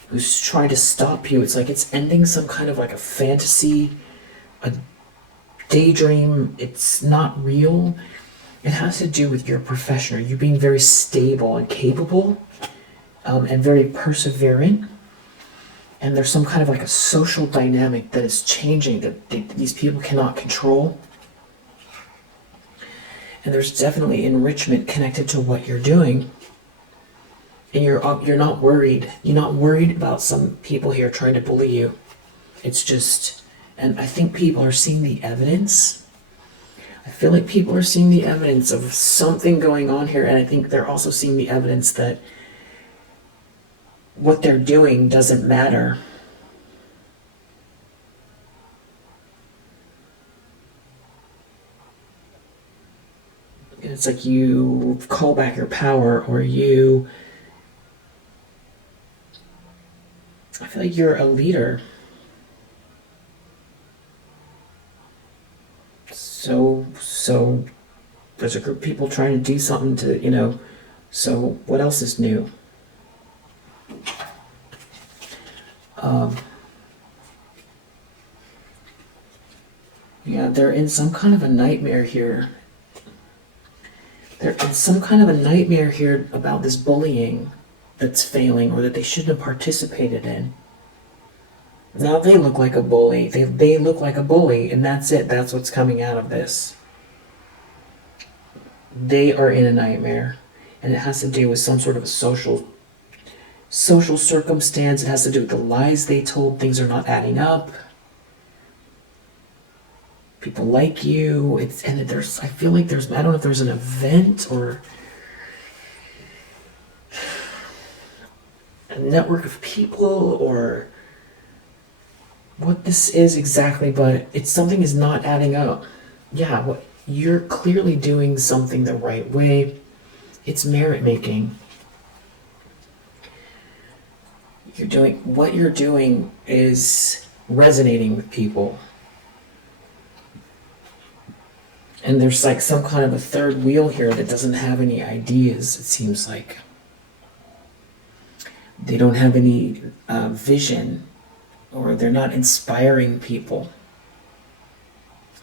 who's trying to stop you. It's like it's ending some kind of like a fantasy, a daydream. It's not real. It has to do with your profession, or you being very stable and capable, and very perseverant. And there's some kind of like a social dynamic that is changing that these people cannot control. And there's definitely enrichment connected to what you're doing. And you're not worried. You're not worried about some people here trying to bully you. It's just, and I think people are seeing the evidence. I feel like people are seeing the evidence of something going on here, and I think they're also seeing the evidence that what they're doing doesn't matter. It's like you call back your power, or I feel like you're a leader. So there's a group of people trying to do something to, so what else is new? Yeah, they're in some kind of a nightmare here. They're in some kind of a nightmare here about this bullying that's failing, or that they shouldn't have participated in. Now they look like a bully. They look like a bully, and that's it. That's what's coming out of this. They are in a nightmare, and it has to do with some sort of a social circumstance. It has to do with the lies they told. Things are not adding up. People like you. I feel like I don't know if there's an event or a network of people, or what this is exactly, but something is not adding up. Yeah, you're clearly doing something the right way. It's merit making. What you're doing is resonating with people. And there's like some kind of a third wheel here that doesn't have any ideas, it seems like. They don't have any vision, or they're not inspiring people.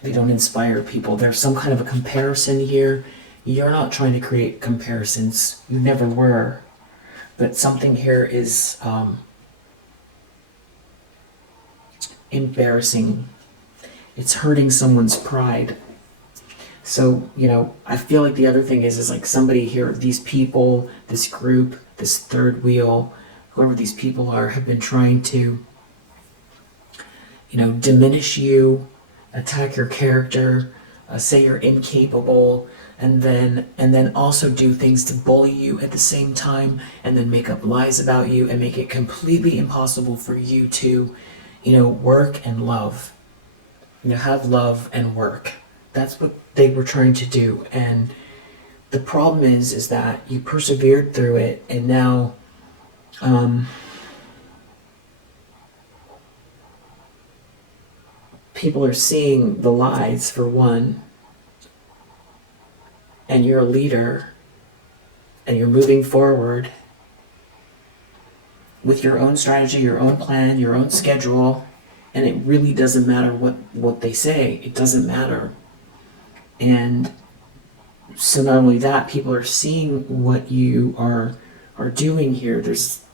They don't inspire people. There's some kind of a comparison here. You're not trying to create comparisons. You never were. But something here is embarrassing. It's hurting someone's pride. So, I feel like the other thing is like somebody here, these people, this group, this third wheel, whoever these people are, have been trying to, diminish you, attack your character, say you're incapable, and then also do things to bully you at the same time, and then make up lies about you and make it completely impossible for you to, work and love. Have love and work. That's what they were trying to do. And the problem is that you persevered through it, and now people are seeing the lies, for one, and you're a leader, and you're moving forward with your own strategy, your own plan, your own schedule, and it really doesn't matter what they say. It doesn't matter. And so not only that, people are seeing what you are doing here. There's,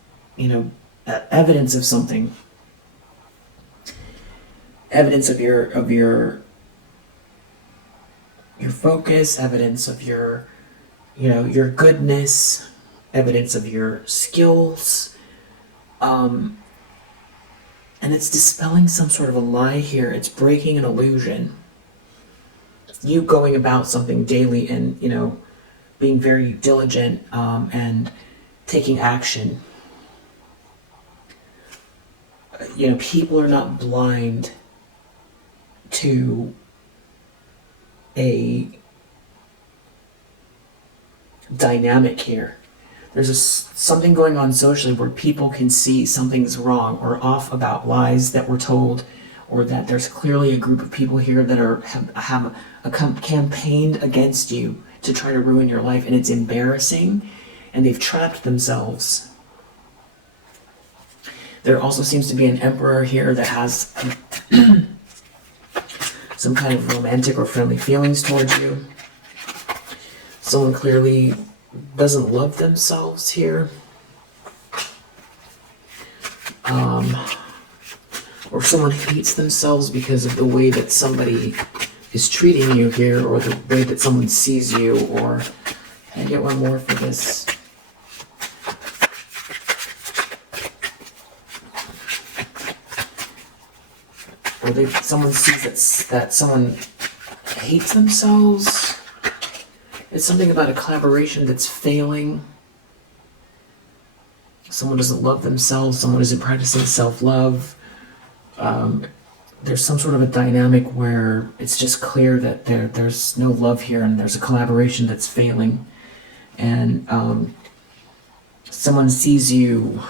evidence of something. Evidence of your focus, evidence of your goodness, evidence of your skills, and it's dispelling some sort of a lie here. It's breaking an illusion. You going about something daily and being very diligent and taking action. People are not blind to a dynamic here. There's something going on socially where people can see something's wrong or off about lies that were told, or that there's clearly a group of people here that have campaigned against you to try to ruin your life, and it's embarrassing, and they've trapped themselves. There also seems to be an emperor here that has some kind of romantic or friendly feelings towards you. Someone clearly doesn't love themselves here. Or someone hates themselves because of the way that somebody is treating you here, or the way that someone sees you. Or can I get one more for this? Or someone sees that someone hates themselves. It's something about a collaboration that's failing. Someone doesn't love themselves. Someone isn't practicing self-love. There's some sort of a dynamic where it's just clear that there's no love here, and there's a collaboration that's failing. And someone sees you,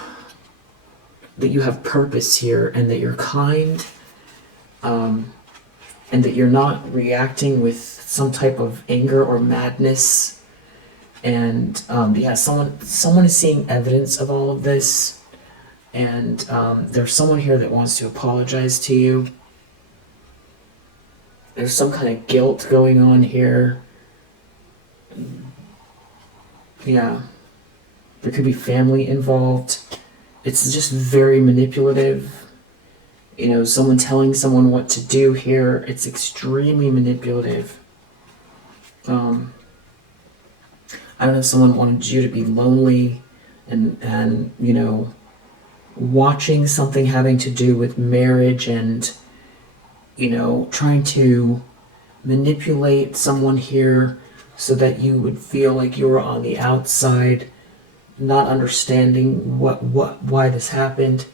that you have purpose here, and that you're kind, and that you're not reacting with some type of anger or madness. And someone is seeing evidence of all of this, and there's someone here that wants to apologize to you. There's some kind of guilt going on here. Yeah, there could be family involved. It's just very manipulative. Someone telling someone what to do here. It's extremely manipulative. I don't know if someone wanted you to be lonely and watching something having to do with marriage, and trying to manipulate someone here so that you would feel like you were on the outside, not understanding why this happened.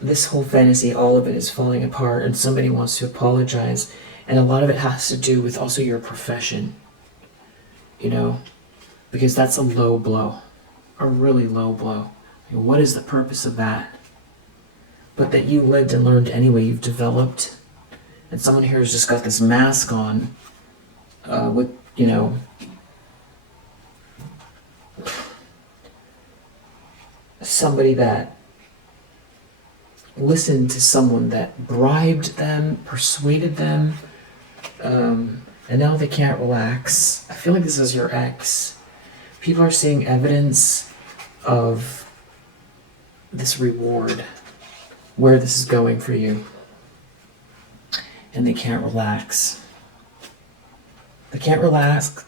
This whole fantasy, all of it is falling apart, and somebody wants to apologize. And a lot of it has to do with also your profession, because that's a low blow, a really low blow. What is the purpose of that? But that you lived and learned anyway, you've developed. And someone here has just got this mask on, with, somebody that listened to someone that bribed them, persuaded them, and now they can't relax. I feel like this is your ex. People are seeing evidence of this reward, where this is going for you, and they can't relax. They can't relax,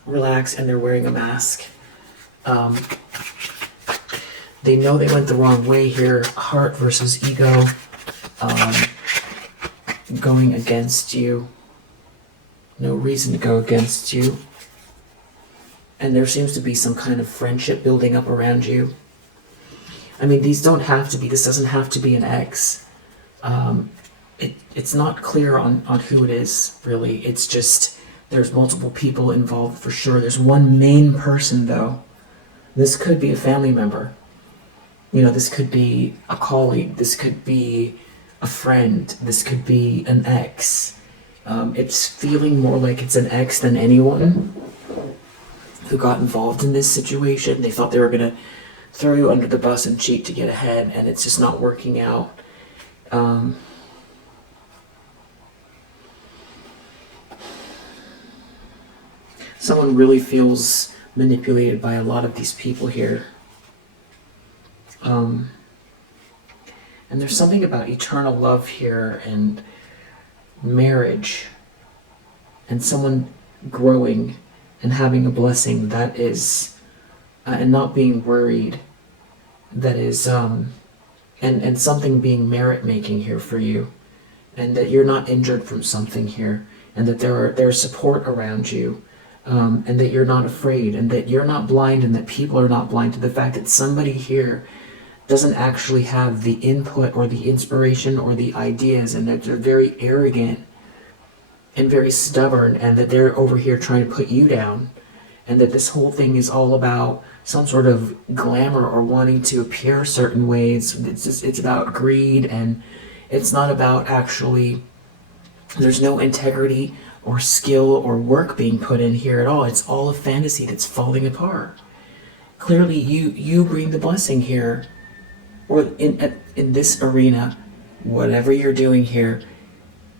and they're wearing a mask. They know they went the wrong way here. Heart versus ego. Going against you. No reason to go against you. And there seems to be some kind of friendship building up around you. I mean, this doesn't have to be an ex. It's not clear on who it is, really. It's just, there's multiple people involved for sure. There's one main person, though. This could be a family member. You know, this could be a colleague. This could be a friend. This could be an ex. It's feeling more like it's an ex than anyone who got involved in this situation. They thought they were going to throw you under the bus and cheat to get ahead, and it's just not working out. Someone really feels manipulated by a lot of these people here. And there's something about eternal love here and marriage and someone growing and having a blessing that is, and not being worried, that is, and something being merit making here for you, and that you're not injured from something here, and that there's support around you, and that you're not afraid, and that you're not blind, and that people are not blind to the fact that somebody here doesn't actually have the input or the inspiration or the ideas, and that they're very arrogant and very stubborn, and that they're over here trying to put you down, and that this whole thing is all about some sort of glamour or wanting to appear certain ways. It's about greed, and it's not about actually, there's no integrity or skill or work being put in here at all. It's all a fantasy that's falling apart. Clearly you bring the blessing here, or in this arena, whatever you're doing here,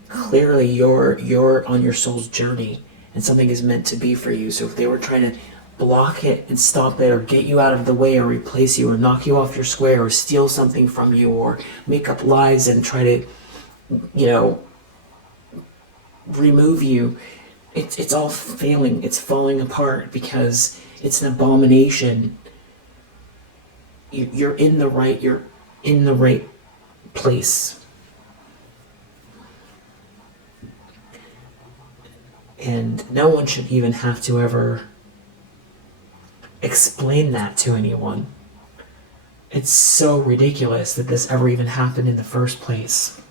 clearly you're on your soul's journey, and something is meant to be for you. So if they were trying to block it and stop it, or get you out of the way, or replace you, or knock you off your square, or steal something from you, or make up lies and try to, remove you, it's all failing. It's falling apart because it's an abomination. You're in the right place. And no one should even have to ever explain that to anyone. It's so ridiculous that this ever even happened in the first place.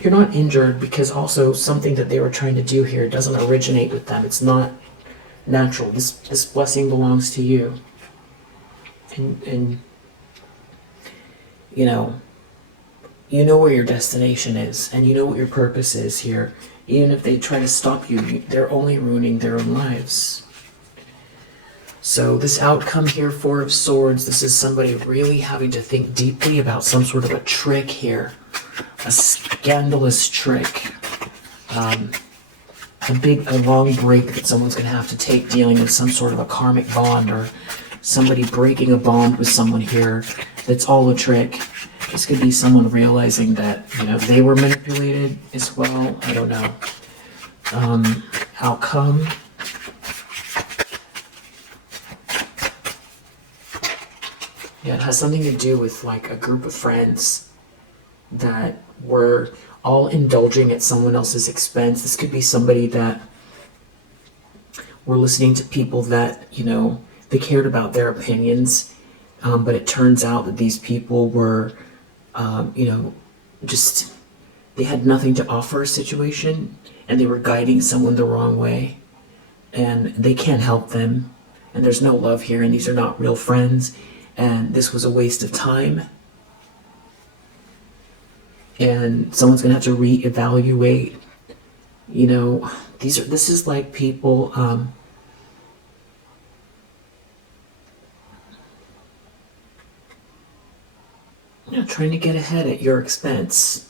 You're not injured because also something that they were trying to do here doesn't originate with them. It's not natural. This blessing belongs to you. And you know where your destination is, and you know what your purpose is here. Even if they try to stop you, they're only ruining their own lives. So this outcome here, Four of Swords, this is somebody really having to think deeply about some sort of a trick here. A scandalous trick. A long break that someone's going to have to take, dealing with some sort of a karmic bond, or somebody breaking a bond with someone here that's all a trick. This could be someone realizing that, they were manipulated as well. I don't know. Outcome. Yeah, it has something to do with like a group of friends that were all indulging at someone else's expense. This could be somebody that were listening to people that, they cared about their opinions, but it turns out that these people were, just, they had nothing to offer a situation, and they were guiding someone the wrong way, and they can't help them, and there's no love here, and these are not real friends, and this was a waste of time. And someone's gonna have to reevaluate. This is like people trying to get ahead at your expense,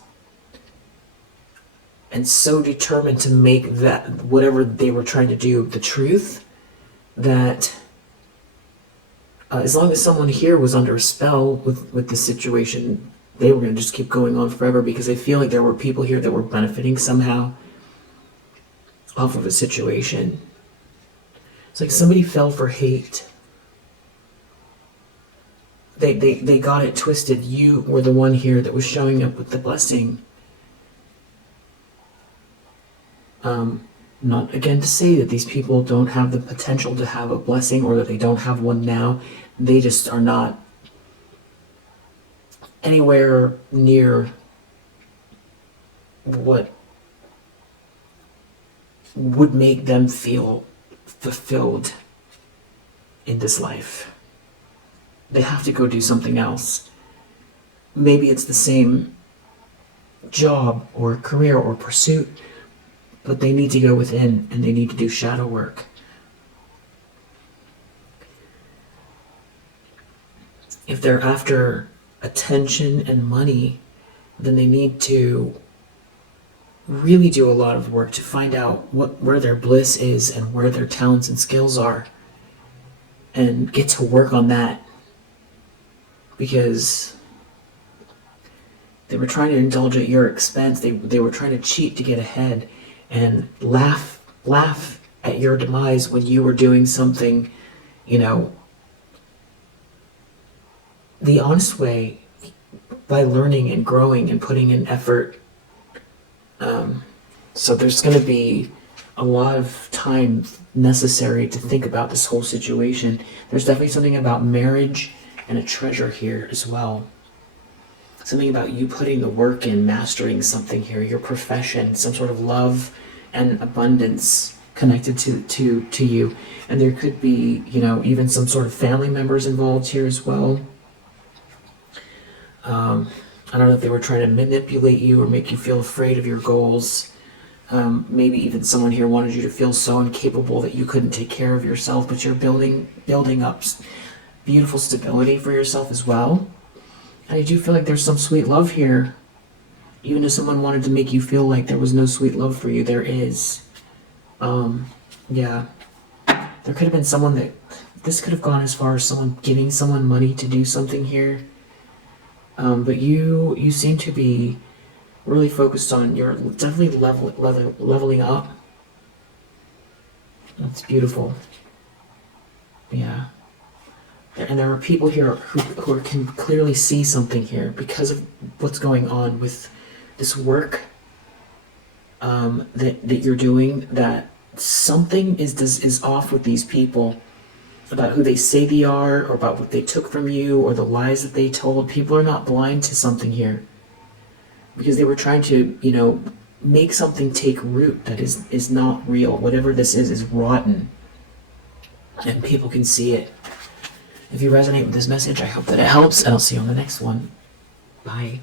and so determined to make that whatever they were trying to do the truth, that as long as someone here was under a spell with the situation, they were going to just keep going on forever, because I feel like there were people here that were benefiting somehow off of a situation. It's like somebody fell for hate. they got it twisted. You were the one here that was showing up with the blessing. Not again to say that these people don't have the potential to have a blessing or that they don't have one now. They just are not anywhere near what would make them feel fulfilled in this life. They have to go do something else. Maybe it's the same job or career or pursuit, but they need to go within and they need to do shadow work. If they're after attention and money, then they need to really do a lot of work to find out where their bliss is and where their talents and skills are, and get to work on that, because they were trying to indulge at your expense. They were trying to cheat to get ahead and laugh at your demise when you were doing something, the honest way, by learning and growing and putting in effort. So there's going to be a lot of time necessary to think about this whole situation. There's definitely something about marriage and a treasure here as well. Something about you putting the work in, mastering something here, your profession, some sort of love and abundance connected to you. And there could be, even some sort of family members involved here as well. I don't know if they were trying to manipulate you or make you feel afraid of your goals. Maybe even someone here wanted you to feel so incapable that you couldn't take care of yourself, but you're building up beautiful stability for yourself as well. And I do feel like there's some sweet love here. Even if someone wanted to make you feel like there was no sweet love for you, there is. Yeah. There could have been someone this could have gone as far as someone giving someone money to do something here. But you seem to be really focused on, you're definitely leveling up. That's beautiful. Yeah. And there are people here who can clearly see something here because of what's going on with this work that you're doing, that something is off with these people about who they say they are, or about what they took from you, or the lies that they told. People are not blind to something here, because they were trying to, make something take root that is not real. Whatever this is rotten, and people can see it. If you resonate with this message, I hope that it helps, and I'll see you on the next one. Bye.